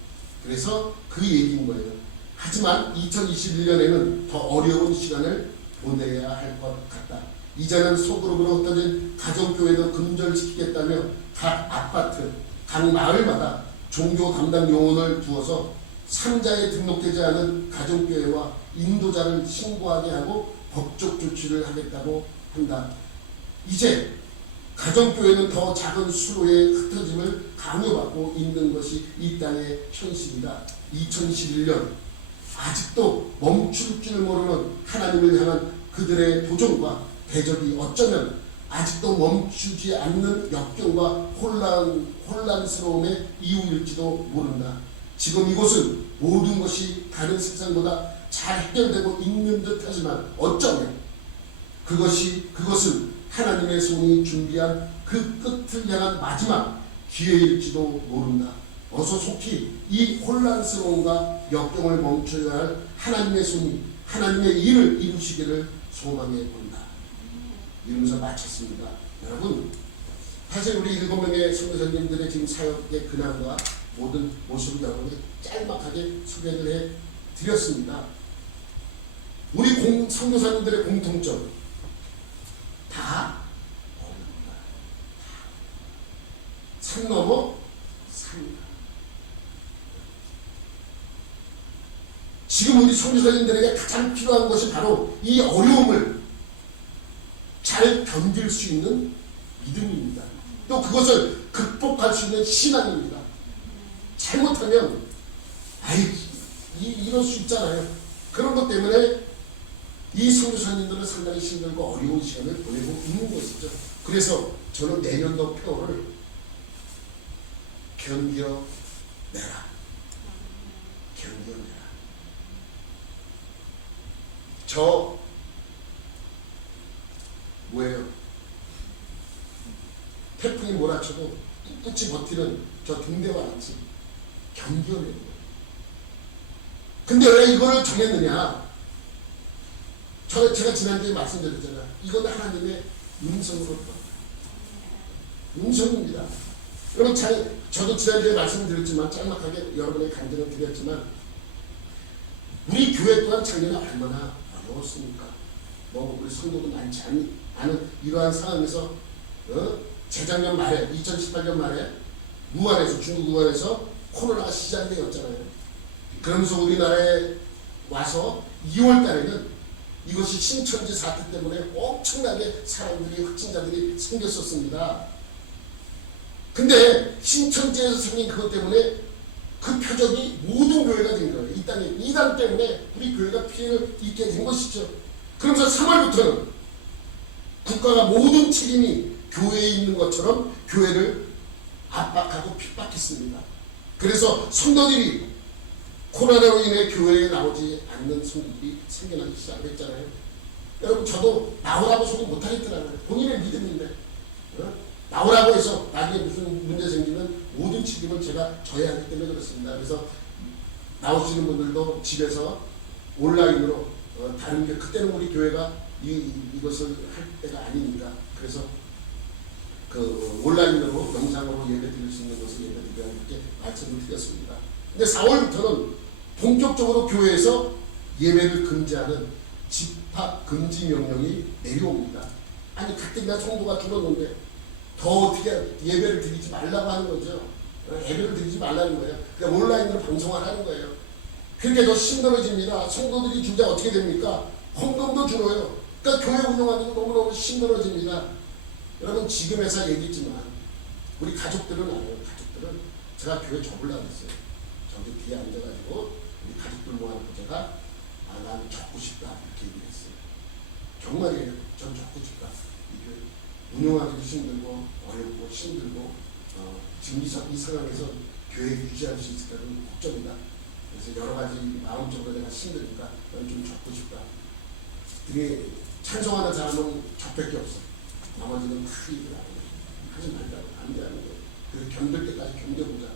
그래서 그 얘기인 거예요. 하지만 2021년에는 더 어려운 시간을 보내야 할 것 같다. 이제는 소그룹으로 흩어진 가정교회도 근절시키겠다며 각 아파트, 각 마을마다 종교 담당 요원을 두어서 상자에 등록되지 않은 가정교회와 인도자를 신고하게 하고 법적 조치를 하겠다고 한다. 이제 가정교회는 더 작은 수로의 흩어짐을 강요받고 있는 것이 이 땅의 현실이다. 2011년 아직도 멈출 줄 모르는 하나님을 향한 그들의 도전과 대적이 어쩌면 아직도 멈추지 않는 역경과 혼란스러움의 이유일지도 모른다. 지금 이곳은 모든 것이 다른 세상보다 잘 해결되고 있는 듯 하지만 어쩌면 그것은 하나님의 손이 준비한 그 끝을 향한 마지막 기회일지도 모른다. 어서 속히 이 혼란스러움과 역경을 멈춰야 할 하나님의 손이 하나님의 일을 이루시기를 소망해 본다. 이러면서 마쳤습니다. 여러분, 사실 우리 7명의 선교사님들의 지금 사역의 근황과 모든 모습을 여러분에게 짤막하게 소개를 해 드렸습니다. 우리 선교사님들의 공통점 다 어렵다. 산 넘어 산이다. 지금 우리 선교사님들에게 가장 필요한 것이 바로 이 어려움을 잘 견딜 수 있는 믿음입니다. 또 그것을 극복할 수 있는 신앙입니다. 잘못하면 이럴 수 있잖아요. 그런 것 때문에 이 선교사님들은 상당히 힘들고 어려운 시간을 보내고 있는 것이죠. 그래서 저는 내년도 표를 견뎌내라. 견뎌내라. 저 뭐예요? 태풍이 몰아쳐도 꿋꿋이 버티는 저 등대와 같이 견뎌내는 거예요. 근데 왜 이거를 정했느냐? 제가 지난주에 말씀드렸잖아요. 이건 하나님의 음성으로 들어요. 음성입니다. 여러분, 저도 지난주에 말씀드렸지만 짤막하게 여러분의 간증을 드렸지만 우리 교회 또한 작년에 얼마나 어려웠습니까? 뭐 우리 성도도 많지 않은 이러한 상황에서 재작년 말에 2018년 말에 우한에서 중국 우한에서 코로나가 시작되었잖아요. 그러면서 우리나라에 와서 2월 달에는 이것이 신천지 사태 때문에 엄청나게 사람들이 확진자들이 생겼었습니다. 근데 신천지에서 생긴 그것 때문에 그 표적이 모든 교회가 된 거예요. 이 땅에 이단 때문에 우리 교회가 피해를 입게 된 것이죠. 그러면서 3월부터는 국가가 모든 책임이 교회에 있는 것처럼 교회를 압박하고 핍박했습니다. 그래서 성도들이 코로나로 인해 교회에 나오지 않는 성도들이 생겨나기 시작했잖아요. 여러분, 저도 나오라고 소리 못하겠더라고요. 본인의 믿음인데 나오라고 해서 나중에 무슨 문제 생기면 모든 책임을 제가 져야 하기 때문에 그렇습니다. 그래서 나오시는 분들도 집에서 온라인으로 다른 게 그때는 우리 교회가 이것을 할 때가 아니니까 그래서 그 온라인으로 영상으로 예배 드릴 수 있는 것을 예배 드리라 이렇게 말씀을 드렸습니다. 근데 4월부터는 본격적으로 교회에서 예배를 금지하는 집합 금지 명령이 내려옵니다. 아니 가뜩이나 성도가 줄었는데 더 어떻게 예배를 드리지 말라고 하는 거죠. 예배를 드리지 말라는 거예요. 그러니까 온라인으로 방송하라는 거예요. 그렇게 더 힘들어집니다. 성도들이 진짜 어떻게 됩니까? 헌금도 줄어요. 그러니까 교회 운영하는 게 너무너무 힘들어집니다. 여러분, 지금에서 얘기했지만 우리 가족들은 알아요. 가족들은 제가 교회 접으려고 했어요. 저기 뒤에 앉아가지고 우리 가족들 모아놓고 제가 난 접고 싶다 이렇게 얘기했어요. 정말이에요. 전 접고 싶다. 이게 운영하기도 힘들고 어렵고 힘들고 지금 이 상황에서 교회 유지할 수 있을까는 걱정이다. 그래서 여러 가지 마음적으로 내가 힘드니까 넌 좀 접고 싶다. 되게 찬성하는 사람은 저밖에 없어. 나머지는 다 얘기를 안 해요. 하지 말라고 안 되는 거예요. 그래서 견딜 때까지 견뎌보자.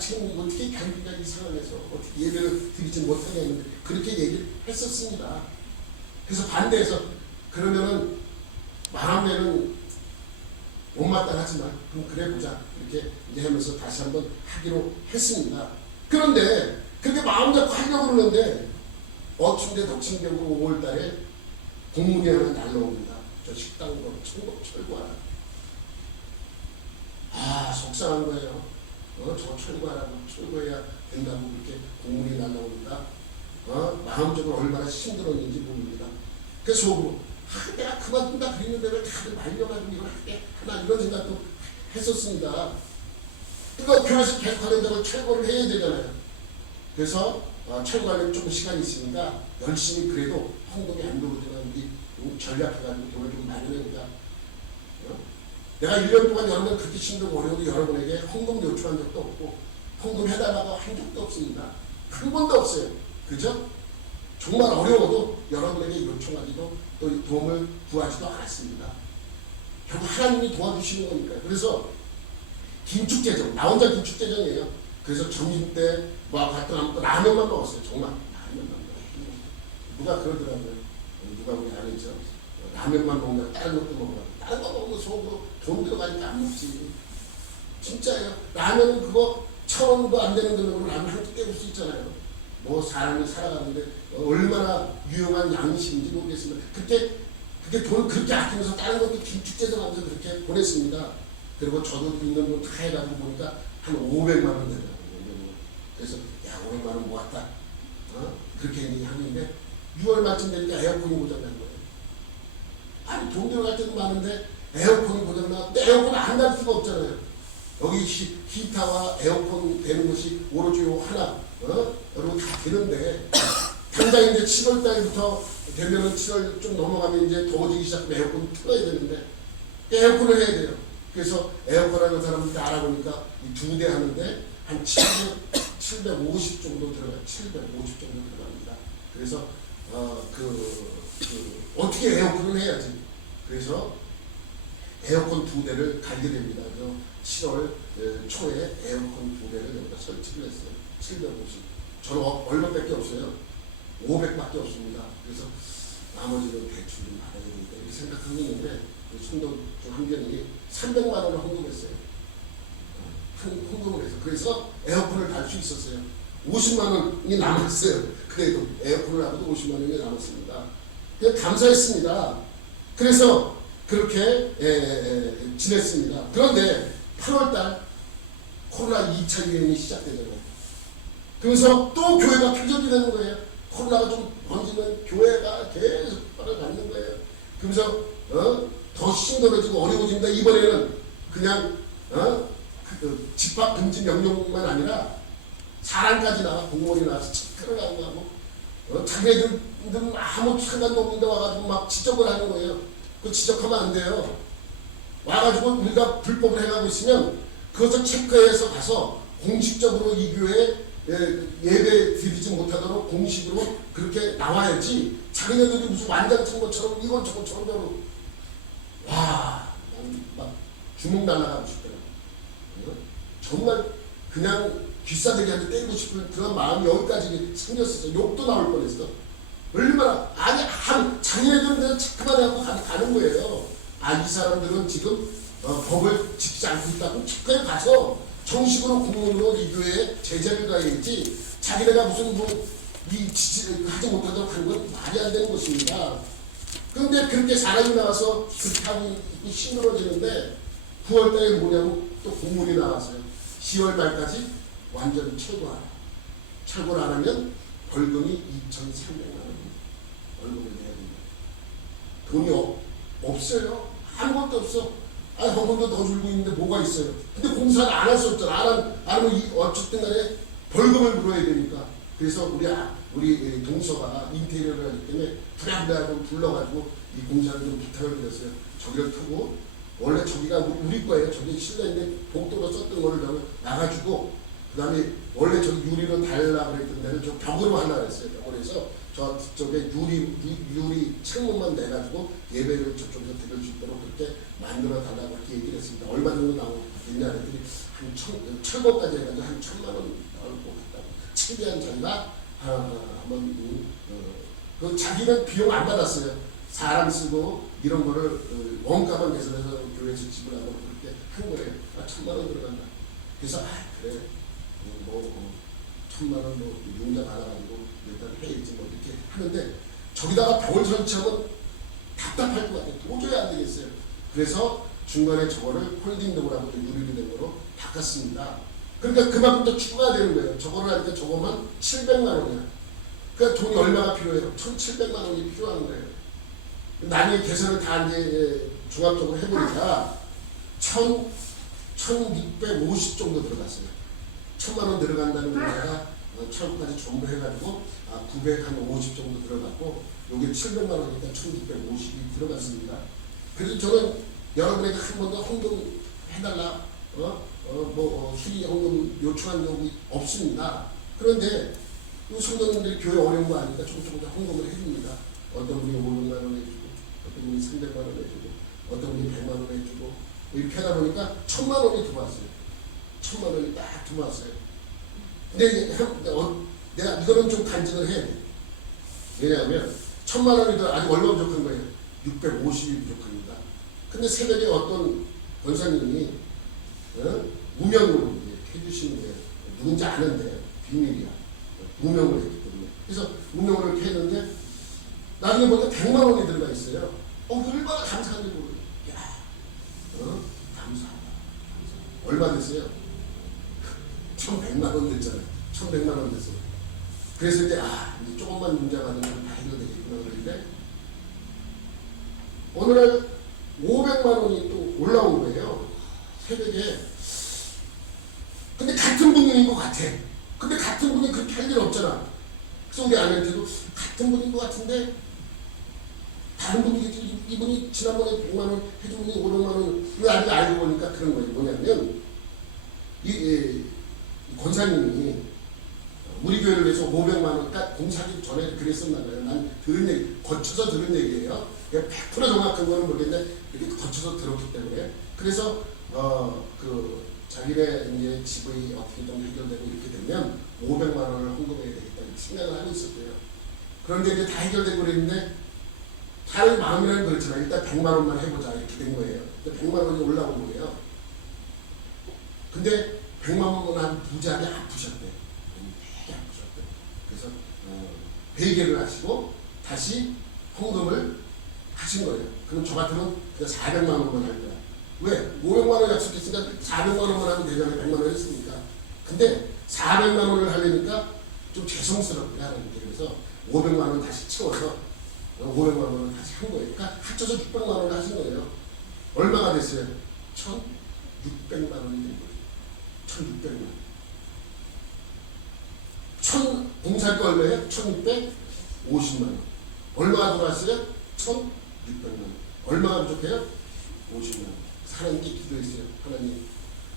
지금 어떻게 견디냐 이 상황에서 어떻게 예배를 드리지 못하게 했는데 그렇게 얘기를 했었습니다. 그래서 반대해서 그러면은 마음에는 못마땅하지만 그럼 그래 보자 이렇게 이제 하면서 다시 한번 하기로 했습니다. 그런데 그렇게 마음 잡고 하려고 그러는데 어춘데 덕친격으로 5월달에 공문이 하나 날라옵니다. 저 식당으로 철거하라. 속상한 거예요. 저 철거해야 된다고 그렇게 공문이 날라옵니다. 마음적으로 얼마나 힘들었는지 모릅니다. 그래서 속으로 내가 그만둔다 그랬는데 왜 다들 말려가지고 이걸 할게 하나 이런 생각도 했었습니다. 그러니까 교회에서 계속 하는다고 철거를 해야 되잖아요. 그래서 철거하려면 조금 시간이 있으니까 열심히 그래도 헌금이 안 들어오지만 우리 전략해가지고 돈을 좀 마련해보자. 내가 1년 동안 여러분 그렇게 힘들고 어려워도 여러분에게 헌금 요청한 적도 없고 헌금 해달라고 한 적도 없습니다. 한 번도 없어요. 그죠? 정말 어려워도 여러분에게 요청하지도 또 도움을 구하지도 않았습니다. 결국 하나님이 도와주시는 거니까요. 그래서 긴축재정, 나 혼자 긴축재정이에요. 그래서 점심 때 뭐 갔다 라면만 먹었어요. 정말 라면만 먹었어요. 누가 그러더라고요. 누가 우리 아니죠. 라면만 먹는다 다른 것도 먹으라고. 다른 거 먹으면 속으로 돈 들어가니까 안 먹지. 진짜예요. 라면은 그거 1,000원도 안 되는 돈으로 라면 한 끼 때울 수 있잖아요. 뭐 사람이 살아가는데 얼마나 유용한 양식인지 모르겠습니다. 그때 돈 그렇게 아끼면서 다른 것도 긴축재정하면서 그렇게 보냈습니다. 그리고 저도 있는 돈 다 해가지고 보니까 한 500만 원 되더라고요. 그래서 야 500만 원 모았다. 그렇게 하는데 6월 말쯤 되니까 에어컨이 고장난 거예요. 아니 돈 들어갈 때도 많은데 에어컨이 고장나는데 에어컨 안 갈 수가 없잖아요. 여기 히타와 에어컨 되는 것이 오로지 요 하나 여러분 다 되는데 당장 이제 7월 달부터 되면은 7월 좀 넘어가면 이제 더워지기 시작하면 에어컨 틀어야 되는데 에어컨을 해야 돼요. 그래서 에어컨 하는 사람한테 알아보니까 이 2대 하는데 한 750 정도 들어가요. 750 정도 들어갑니다. 그래서 어떻게 에어컨을 해야지. 그래서 에어컨 2대를 갈게 됩니다. 그래서 7월 초에 에어컨 2대를 여기다 설치를 했어요. 750. 저는 얼마밖에 없어요. 500밖에 없습니다. 그래서 나머지는 대출 좀 받아야 되니까 이렇게 생각하고 있는데 송도 환경이 300만 원을 헌금했어요. 헌금을 해서 그래서 에어컨을 달 수 있었어요. 50만 원이 남았어요. 그래도 에어컨을 하고도 50만 원이 남았습니다. 그냥 감사했습니다. 그래서 그렇게 지냈습니다. 그런데 8월달 코로나 2차 유행이 시작되잖아요. 그래서 또 교회가 폐점이 되는 거예요. 코로나가 좀 번지면 교회가 계속 빨아가는 거예요. 그래서 더 힘들어지고 어려워진다. 이번에는 그냥 집합 금지 명령만 아니라 사람까지 나와 공무원이 나와서 체크를 하고 자기네들은 아무 상관도 없는데 와가지고 막 지적을 하는 거예요. 그 지적하면 안 돼요. 와가지고 우리가 불법을 해가고 있으면 그것을 체크해서 가서 공식적으로 이 교회에 예배 드리지 못하도록 공식으로 그렇게 나와야지. 자기네들이 무슨 완장창 것처럼 이건 저것처럼 배우고 막 주먹 날아가고 싶더라고요. 정말 그냥 귀싸대기한테 때리고 싶은 그런 마음이 여기까지 생겼었어. 욕도 나올 뻔했어. 얼마나 자기네들은 체크만 하고 가는 거예요. 이 사람들은 지금 법을 지키지 않고 있다고 체크해 가서 정식으로 공무원으로 이 교회에 제재를 가야지. 자기네가 무슨 이 지지를 하지 못하도록 하는 건 말이 안 되는 것입니다. 그런데 그렇게 사람이 나와서 그렇게 하고 힘들어지는데 9월달에 뭐냐고 또 공문이 나왔어요. 10월 말까지 완전히 철거하라. 철거를 안 하면 벌금이 2,300만 원 벌금을 내야 됩니다. 돈이 없어요. 아무것도 없어. 헌금도 더 줄고 있는데 뭐가 있어요. 근데 공사를 안 할 수 없잖아. 안 하면 어쨌든 간에 벌금을 물어야 되니까. 그래서 우리 동서가 인테리어를 하기 때문에 부랴부랴 좀 불러가지고 이 공사를 좀 부탁을 드렸어요. 저기를 타고 원래 저기가 우리 거예요. 저기 실내인데 복도로 썼던 거를 나가지고 그 다음에 원래 저기 유리로 달라고 그랬던 데를 저 벽으로 하려고 했어요. 벽으로 해서 저쪽에 유리 창문만 내가지고 예배를 저쪽에서 드릴 수 있도록 그렇게 만들어 달라고 그렇게 얘기를 했습니다. 얼마 정도 나오겠냐 했더니 철거까지 해가지고 한 1,000만 원 나올 것 같다고. 최대한 자기가 한번 그 자기는 비용 안 받았어요. 사람 쓰고 이런 거를 원가만 계산해서 교회에서 지불하고 그렇게 한 거예요. 1,000만 원 들어간다. 그래서 그래 1,000만 원 융자 받아가지고 일단 해야지 이렇게 하는데 저기다가 벽을 설치하면 답답할 것 같아요. 도저히 안 되겠어요. 그래서 중간에 저거를 홀딩도어라고 유리로 된 거로 바꿨습니다. 그러니까 그만큼 더 추가가 되는 거예요. 저거를 하니까 저거만 700만 원이야. 그러니까 돈이 얼마가 필요해요? 1,700만 원이 필요한 거예요. 나중에 계산을 다 이제 종합적으로 해보니까 1,650 정도 들어갔어요. 1,000만 원 들어간다는 거가 철까지 전부 해가지고 950 정도 들어갔고 여기 700만 원이니까 1,650이 들어갔습니다. 그래서 저는 여러분에게 한 번도 헌금 해달라 수리 헌금 요청한 적이 없습니다. 그런데 성도님들이 교회 어려운 거 아니까 조금 헌금을 해줍니다. 어떤 분이 500만 원 해주고 어떤 분이 300만 원 해주고 어떤 분이 100만 원 해주고 이렇게 하다 보니까 1,000만 원이 들어왔어요. 1,000만 원이 딱 들어왔어요. 근데 내가 이거는 좀 간증을 해야 돼. 왜냐하면 1,000만 원이 아직 얼마 부족한 거예요. 650이 부족합니다. 근데 새벽에 어떤 권사님이 무명으로 해주시는 거예요. 누군지 아는데 비밀이야. 무명으로 했기 때문에. 그래서 무명으로 이렇게 했는데 나중에 보니까 100만 원이 들어가 있어요. 얼마나 감사한지 모르겠어요. 감사하다. 얼마 됐어요? 1,100만 원 됐잖아요. 1,100만 원 됐어요. 그래서 이제 이제 조금만 문자 받으면 다 해결되겠구나 그랬는데 어느 날 500만 원이 또 올라온 거예요. 새벽에. 근데 같은 분인 것 같아. 근데 같은 분이 그렇게 할 일 없잖아. 그래서 우리 아내한테도 다른 분들이 이분이 지난번에 100만 원 해준 분이 500만 원 이거 알고 보니까 그런 거예요. 뭐냐면 이 권사님이 우리 교회를 위해서 500만 원, 그러니까 공사하기 전에 그랬었나 봐요. 난 들은 얘기, 거쳐서 들은 얘기예요. 100% 정확한 거는 모르겠는데 이렇게 거쳐서 들었기 때문에 그래서 그 자기네 이제 집이 어떻게 좀 해결되고 이렇게 되면 500만 원을 헌금해야 되겠다 이렇게 생각을 하고 있었대요. 그런데 이제 다 해결되고 그랬는데 사람의 마음이라는 그렇잖아요. 일단 100만 원만 해보자 이렇게 된 거예요. 100만 원이 올라온 거예요. 근데 100만 원 한 부자한테 아프셨대. 되게 아프셨대. 그래서 회개를 하시고 다시 헌금을 하신 거예요. 그럼 저 같으면 그냥 400만 원만 할 거야. 왜? 500만 원 약속했으니까 400만 원만 하면 되잖아요. 100만 원 했으니까. 근데 400만 원을 하려니까 좀 죄송스럽게 하는 게 그래서 500만 원 다시 채워서 500만 원을 다시 한 거예요. 그러니까 합쳐서 600만 원을 하신 거예요. 얼마가 됐어요? 1,600만 원이 된 거예요. 1,600만 원. 봉사비 얼마예요? 1,650만 원. 얼마가 들어왔어요? 1,600만 원. 얼마가 부족해요? 50만 원. 하나님께 기도했어요. 하나님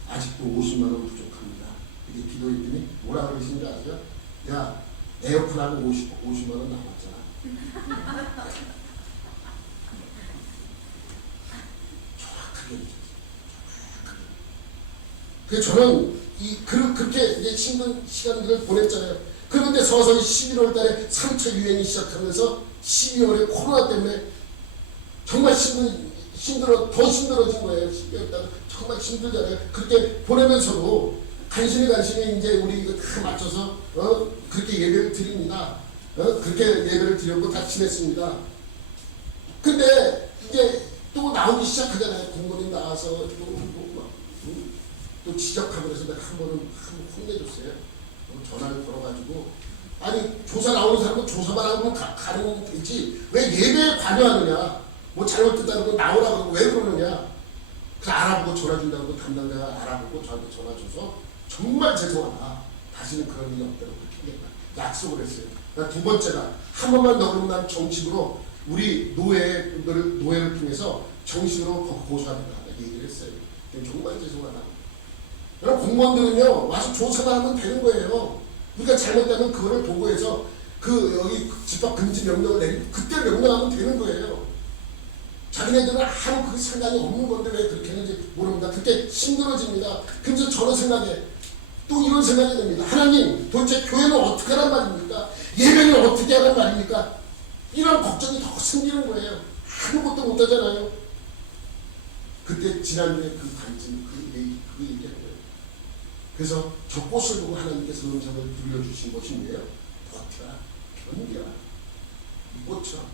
아직도 50만 원 부족합니다. 이렇게 기도했더니 뭐라 그러시는지 아세요? 야 에어컨하고 50만 원 남았잖아. 정확하게 그래서 저는 그렇게 이제 힘든 시간들을 보냈잖아요. 그런데 서서히 11월 달에 3차 유행이 시작하면서 12월에 코로나 때문에 정말 더 힘들어진 거예요. 12월 달에 정말 힘들잖아요. 그렇게 보내면서도 간신히 이제 우리 이거 다 맞춰서 그렇게 예배를 드립니다. 그렇게 예배를 드렸고 다 지냈습니다. 근데 이제 또 나오기 시작하잖아요. 공무원이 나와서 또 지적하고 그래서 내가 한 번 혼내줬어요. 전화를 걸어가지고 아니 조사 나오는 사람은 조사만 하면 가는 되지 왜 예배에 관여하느냐 뭐 잘못됐다는 거 나오라고 하고 왜 그러느냐 그 알아보고 전화 준다고 담당자가 알아보고 저한테 전화 줘서 정말 죄송하다 다시는 그런 일이 없도록 그렇게 약속을 했어요. 두 번째가 한 번만 더 그러면 난 정식으로 우리 노예를 통해서 정식으로 고소하겠다 얘기를 했어요. 정말 죄송하다. 여러분 공무원들은요 와서 조사만 하면 되는 거예요. 우리가 잘못되면 그거를 보고해서 여기 집합 금지 명령을 내리고 그때 명령하면 되는 거예요. 자기네들은 아무 그 상관이 없는 건데 왜 그렇게 했는지 모릅니다. 그렇게 힘들어집니다. 그래서 저는 또 이런 생각이 듭니다. 하나님 도대체 교회는 어떻게 하란 말입니까? 예배는 어떻게 하란 말입니까? 이런 걱정이 더 생기는 거예요. 아무것도 못하잖아요. 그때 지난주에 그 관점 그 얘기하는 거예요. 그래서 저 꽃을 보고 하나님께서 음성을 들려주신 것이 뭐예요? 버텨라, 견뎌라. 이 꽃처럼.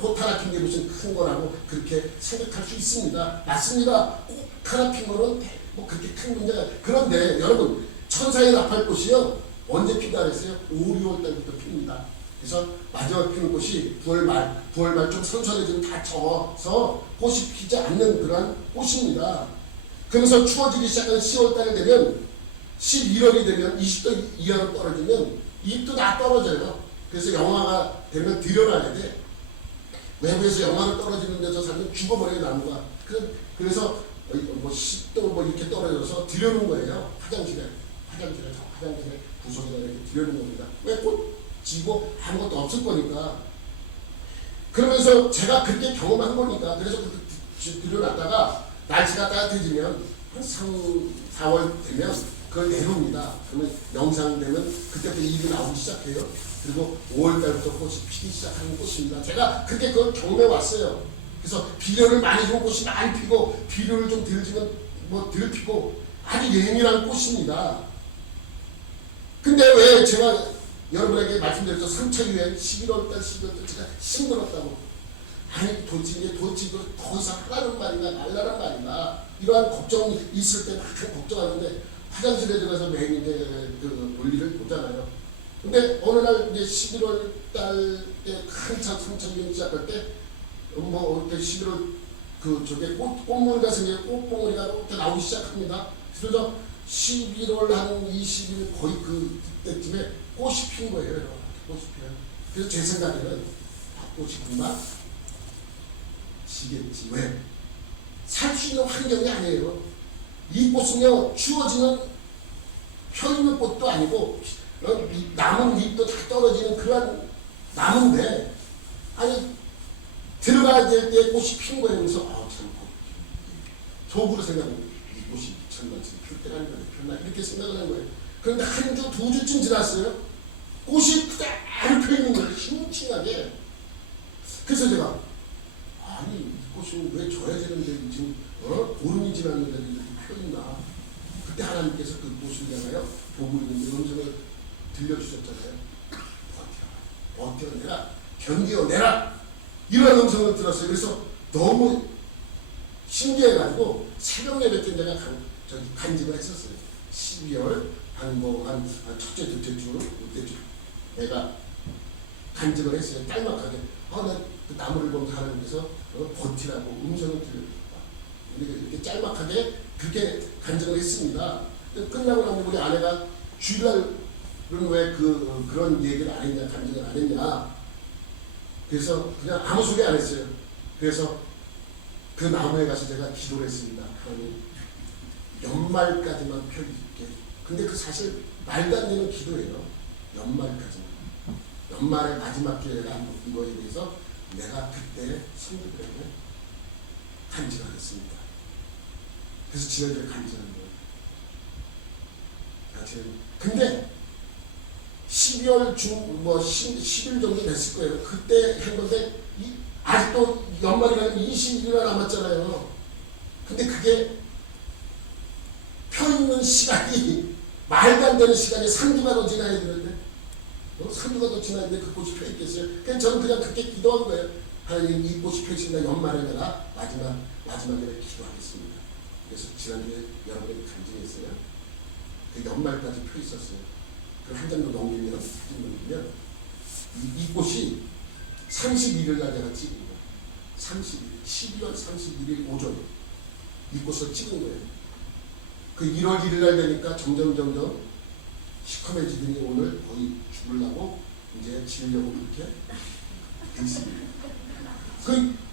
꽃 하나 핀 게 무슨 큰 거라고 그렇게 생각할 수 있습니다. 맞습니다. 꽃 하나 핀 거는 뭐 그렇게 큰 문제가. 그런데 여러분 천사의 나팔꽃이요 언제 핀다 그랬어요? 5, 6월 달부터 핍니다. 그래서 마지막 피는 꽃이 9월 말 좀 선선해지면 다 져서 꽃이 피지 않는 그러한 꽃입니다. 그래서 추워지기 시작하는 10월 달이 되면 11월이 되면 20도 이하로 떨어지면 잎도 다 떨어져요. 그래서 영하가 되면 들여놔야 돼. 외부에서 영하로 떨어지는 데서 살면 죽어버려요 나무가. 그래서 뭐 10도 뭐 이렇게 떨어져서 들여놓은 거예요. 화장실에 구석에다 이렇게 들여놓은 겁니다. 왜 꽃 지고 아무것도 없을 거니까. 그러면서 제가 그렇게 경험한 거니까. 그래서 들여놨다가 날씨가 따뜻해지면 한 3, 4월 되면 그걸 내놓습니다. 그러면 영상 되면 그때부터 잎이 나오기 시작해요. 그리고 5월달부터 꽃이 피기 시작하는 꽃입니다. 제가 그렇게 그걸 경험해 왔어요. 그래서 비료를 많이 주면 꽃이 많이 피고 비료를 좀 덜 주면 덜 피고 아주 예민한 꽃입니다. 근데 왜 제가 여러분에게 말씀드렸죠. 3차 유행 11월달 제가 힘들었다고. 아니 도대체 더 이상 하라는 말인가 말라는 말인가 이러한 걱정이 있을 때 막 걱정하는데 화장실에 들어가서 매일 이제 그 볼일을 보잖아요. 근데 어느 날 이제 11월 달 때 한참 3차 유행 시작할 때 이렇게 11월 저게 꽃무늬가 생겨요. 꽃봉오리가 이렇게 나오기 시작합니다. 그래서 11월 한 20일 거의 그때쯤에 꽃이 핀 거예요. 꽃이 피어요. 그래서 제 생각에는 꽃이 정말 지겠지. 왜? 살 수 있는 환경이 아니에요. 이 꽃은요, 추워지는 펴 있는 꽃도 아니고 남은 잎도 다 떨어지는 그러한 나무인데, 아니 들어가야 될 때 꽃이 피는 거예요. 그래서 참 속으로 생각하면 이 꽃이 미쳤나지 필 때가 아니라 폈나 이렇게 생각을 하는 거예요. 그런데 한 주, 두 주쯤 지났어요. 꽃이 그대로 펴 있는 거예요. 싱싱하게. 그래서 제가 아니 이 꽃은 왜 져야 되는데 지금 보름이 지났는데 이렇게 펴 있나. 그때 하나님께서 그 꽃을 내가요 보고 있는데 음성을 들려주셨잖아요. 버텨내라, 견뎌내라, 이런 음성을 들었어요. 그래서 너무 신기해가지고 새벽 예배 때 내가 간증을 했었어요. 12월 한 첫째, 둘째 주 그때 내가 간증을 했어요. 딸막하게 나 그 나무를 보면서 하나님께서 버티라고 음성을 들려줬다. 이렇게 짤막하게 그렇게 간증을 했습니다. 끝나고 나면 우리 아내가 주일날은 왜 그런 얘기를 안 했냐, 간증을 안 했냐. 그래서 그냥 아무 소리 안 했어요. 그래서 그 나무에 가서 제가 기도를 했습니다. 하나님, 연말까지만 펴줄게. 근데 그 사실 말도 안 되는 기도예요. 연말까지만. 연말의 마지막 기회가 이거에 대해서 내가 그때 성도들에게 간증하겠습니다. 그래서 지난주에 간증한 거예요. 근데 12월 10일 정도 됐을 거예요. 그때 한 건데 아직도 연말이라면 20일이나 남았잖아요. 근데 그게 펴있는 시간이 말도 안 되는 시간이 3주가 더 지나야 되는데 3주가 더 지났는데 그 꽃이 펴있겠어요? 그냥 저는 그냥 그렇게 기도한 거예요. 하나님, 이 꽃이 펴있으니까 연말에 내가 마지막에 기도하겠습니다. 그래서 지난주에 여러분에게 간증했어요. 그 연말까지 펴있었어요. 한 장도 넘기면, 사진 넘기면 이 꽃이 31일 날 제가 찍은 거예요. 12월 31일 오전 이 꽃을 찍은 거예요. 그 1월 1일 날 되니까 점점 시커매지더니 오늘 거의 죽으려고 이제 지으려고 그렇게 돼 있습니다.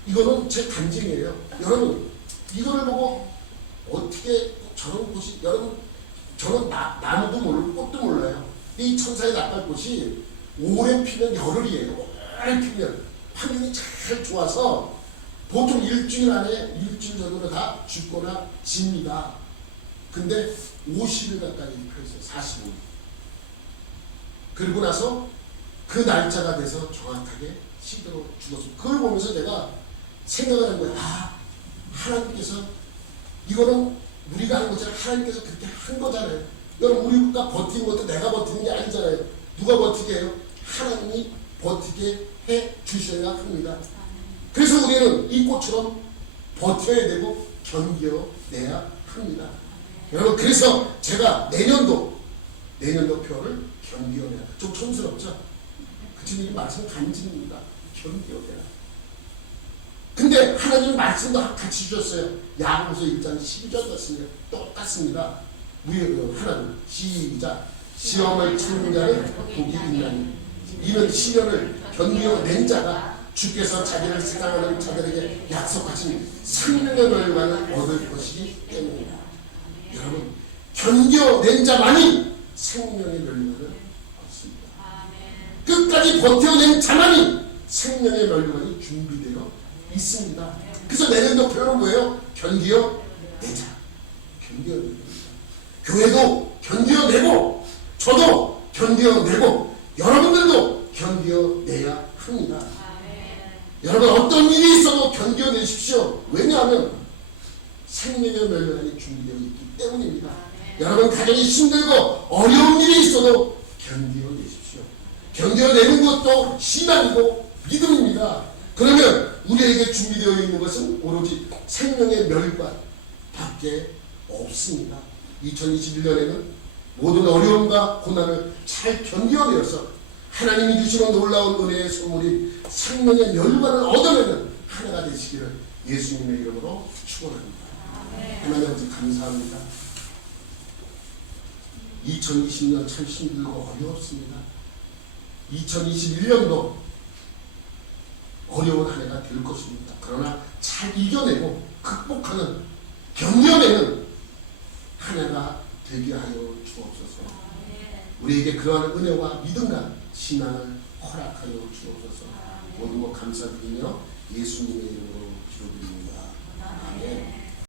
이거는 제 간증이에요. 여러분, 이거를 보고 어떻게 저런 꽃이, 여러분, 저는 나무도 모르고 꽃도 몰라요. 이 천사의 낙갈꽃이 오래 피면 열흘이에요. 오래 피면 환경이 잘 좋아서 보통 일주일 정도는 다 죽거나 집니다. 근데 50일 가까이 펴있어요. 45일. 그리고 나서 그 날짜가 돼서 정확하게 시대로 죽었습니다. 그걸 보면서 내가 생각을 한 거예요. 하나님께서 이거는 우리가 한 거잖아요. 하나님께서 그렇게 한 거잖아요. 여러분, 우리가 버티는 것도 내가 버티는 게 아니잖아요. 누가 버티게 해요? 하나님이 버티게 해 주셔야 합니다. 그래서 우리는 이 꽃처럼 버텨야 되고 견뎌내야 합니다. 여러분, 그래서 제가 내년도 표를 견뎌내라. 좀 촌스럽죠? 그치만 이 말씀 간증입니다. 견뎌내라. 근데 하나님 말씀도 같이 주셨어요. 야고보서 1장 12절 같습니다. 똑같습니다. 우리 하나님 시작. 시험을 참는 자는 복이 있나니 이는 시련을 견뎌낸 자가 주께서 자기를 사랑하는 자들에게 약속하신 생명의 멸관을 얻을 것이기 때문이다. 여러분, 견뎌낸 자만이 생명의 멸관을 얻습니다. 끝까지 버텨낸 자만이 생명의 멸관이 준비되어 있습니다. 그래서 내년도 표현은 뭐예요? 견뎌내자. 견뎌내자. 교회도 견뎌내고 저도 견뎌내고 여러분들도 견뎌내야 합니다. 여러분, 어떤 일이 있어도 견뎌내십시오. 왜냐하면 생명의 멸관이 준비되어 있기 때문입니다. 여러분, 가정이 힘들고 어려운 일이 있어도 견뎌내십시오. 견뎌내는 것도 신앙이고 믿음입니다. 그러면 우리에게 준비되어 있는 것은 오로지 생명의 멸관 밖에 없습니다. 2021년에는 모든 어려움과 고난을 잘 견뎌내어서 하나님이 주시는 놀라운 은혜의 선물이 생명의 멸관을 얻어내는 하나가 되시기를 예수님의 이름으로 축원합니다. 하나님 아버지 감사합니다. 2020년 참 힘들고 어렵습니다. 2021년도 어려운 한 해가 될 것입니다. 그러나 잘 이겨내고 극복하는 견뎌내는 한 해가 되게 하여 주옵소서. 우리에게 그러한 은혜와 믿음과 신앙을 허락하여 주옵소서. 모든 것 감사드리며 예수님의 이름으로 기도드립니다. 아멘.